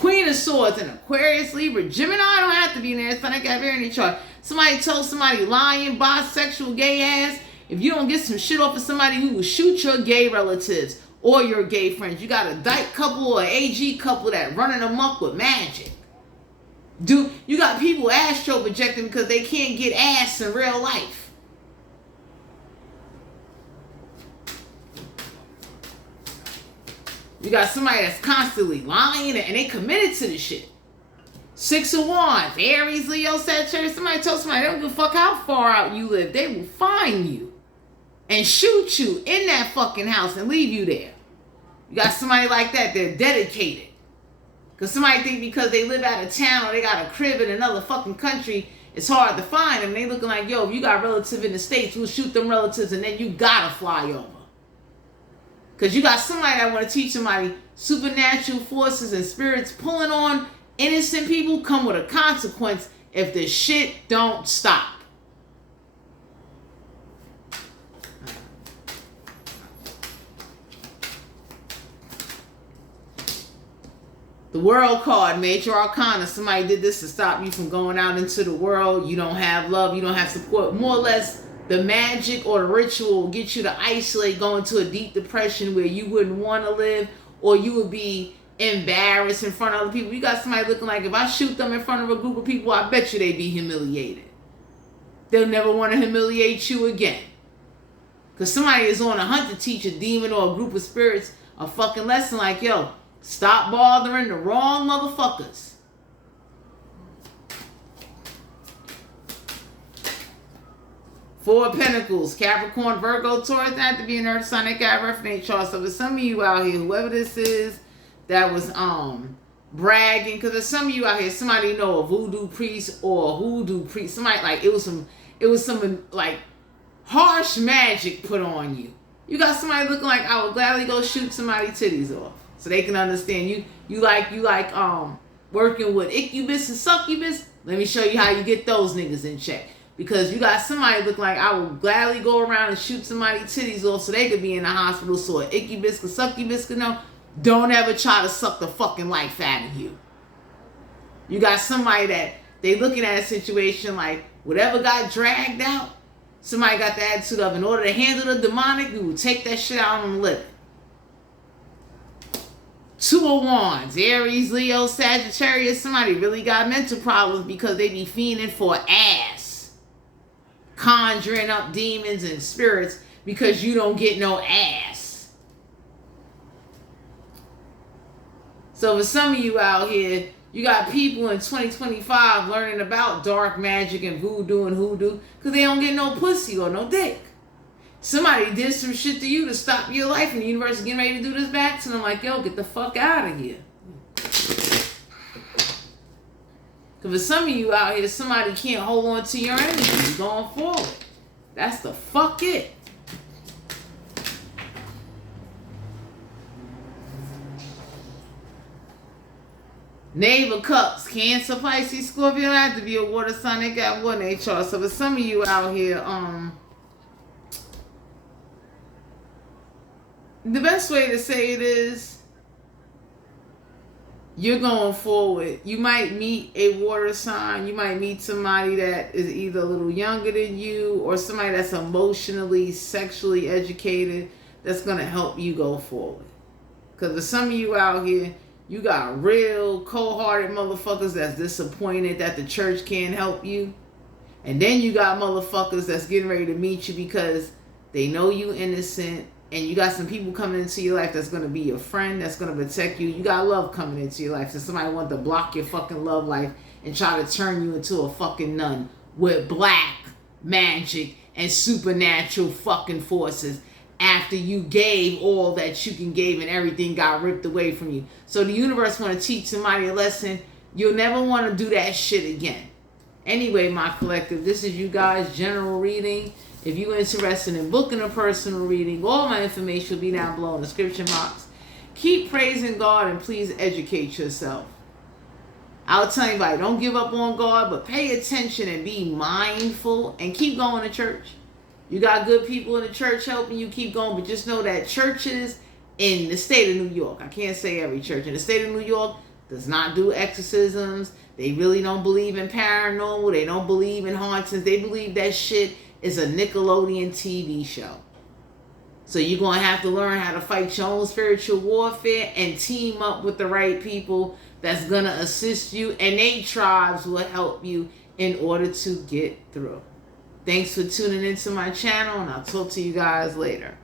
Queen of Swords in Aquarius, Libra, Gemini don't have to be in there. It's funny, I got very any chart. Somebody told somebody lying, bisexual, gay ass. If you don't get some shit off of somebody who will shoot your gay relatives or your gay friends. You got a dyke couple or AG couple that running amok with magic. Dude, you got people astro projecting because they can't get ass in real life. You got somebody that's constantly lying and they committed to the shit. 6 of Wands, Aries, Leo, Sagittarius. Somebody told somebody they don't give a fuck how far out you live. They will find you and shoot you in that fucking house and leave you there. You got somebody like that, they're dedicated. Because somebody think because they live out of town or they got a crib in another fucking country, it's hard to find them. They looking like, yo, if you got relatives in the States, we'll shoot them relatives and then you gotta fly over. Because you got somebody that want to teach somebody supernatural forces and spirits pulling on innocent people come with a consequence if the shit don't stop. The World card, Major Arcana. Somebody did this to stop you from going out into the world. You don't have love. You don't have support. More or less, the magic or the ritual will get you to isolate, go into a deep depression where you wouldn't want to live, or you would be embarrassed in front of other people. You got somebody looking like, if I shoot them in front of a group of people, I bet you they'd be humiliated. They'll never want to humiliate you again. Because somebody is on a hunt to teach a demon or a group of spirits a fucking lesson like, yo, stop bothering the wrong motherfuckers. Four of Pentacles, Capricorn, Virgo, Taurus. Not have to be an earth sign. They got refinate chart. So there's some of you out here, whoever this is, that was bragging, because there's some of you out here, somebody know a voodoo priest or a hoodoo priest. Somebody like it was some like harsh magic put on you. You got somebody looking like, I would gladly go shoot somebody's titties off. So they can understand you like working with incubus and succubus. Let me show you how you get those niggas in check. Because you got somebody looking like, I will gladly go around and shoot somebody's titties off so they could be in the hospital so an incubus or succubus could know. Don't ever try to suck the fucking life out of you. You got somebody that they looking at a situation like, whatever got dragged out, somebody got the attitude of, in order to handle the demonic, we will take that shit out on the living. Two of Wands, Aries, Leo, Sagittarius. Somebody really got mental problems because they be fiending for ass. Conjuring up demons and spirits because you don't get no ass. So for some of you out here, you got people in 2025 learning about dark magic and voodoo and hoodoo because they don't get no pussy or no dick. Somebody did some shit to you to stop your life, and the universe is getting ready to do this back to them. Like, yo, get the fuck out of here. Because for some of you out here, somebody can't hold on to your energy going forward. That's the fuck it. Knave of Cups, Cancer, Pisces, Scorpio. Have to be a water sign. They got one in their chart. So for some of you out here, the best way to say it is, you're going forward. You might meet a water sign. You might meet somebody that is either a little younger than you or somebody that's emotionally, sexually educated that's going to help you go forward. Because for some of you out here, you got real cold-hearted motherfuckers that's disappointed that the church can't help you. And then you got motherfuckers that's getting ready to meet you because they know you innocent. And you got some people coming into your life that's going to be your friend, that's going to protect you. You got love coming into your life. So somebody wants to block your fucking love life and try to turn you into a fucking nun with black magic and supernatural fucking forces after you gave all that you can give and everything got ripped away from you. So the universe want to teach somebody a lesson. You'll never want to do that shit again. Anyway, my collective, this is you guys' general reading. If you're interested in booking a personal reading, all my information will be down below in the description box. Keep praising God and please educate yourself. I'll tell anybody, don't give up on God, but pay attention and be mindful and keep going to church. You got good people in the church helping you keep going, but just know that churches in the state of New York, I can't say every church, in the state of New York does not do exorcisms. They really don't believe in paranormal. They don't believe in hauntings. They believe that shit is a Nickelodeon TV show. So you're going to have to learn how to fight your own spiritual warfare and team up with the right people that's going to assist you, and they tribes will help you in order to get through. Thanks for tuning into my channel, and I'll talk to you guys later.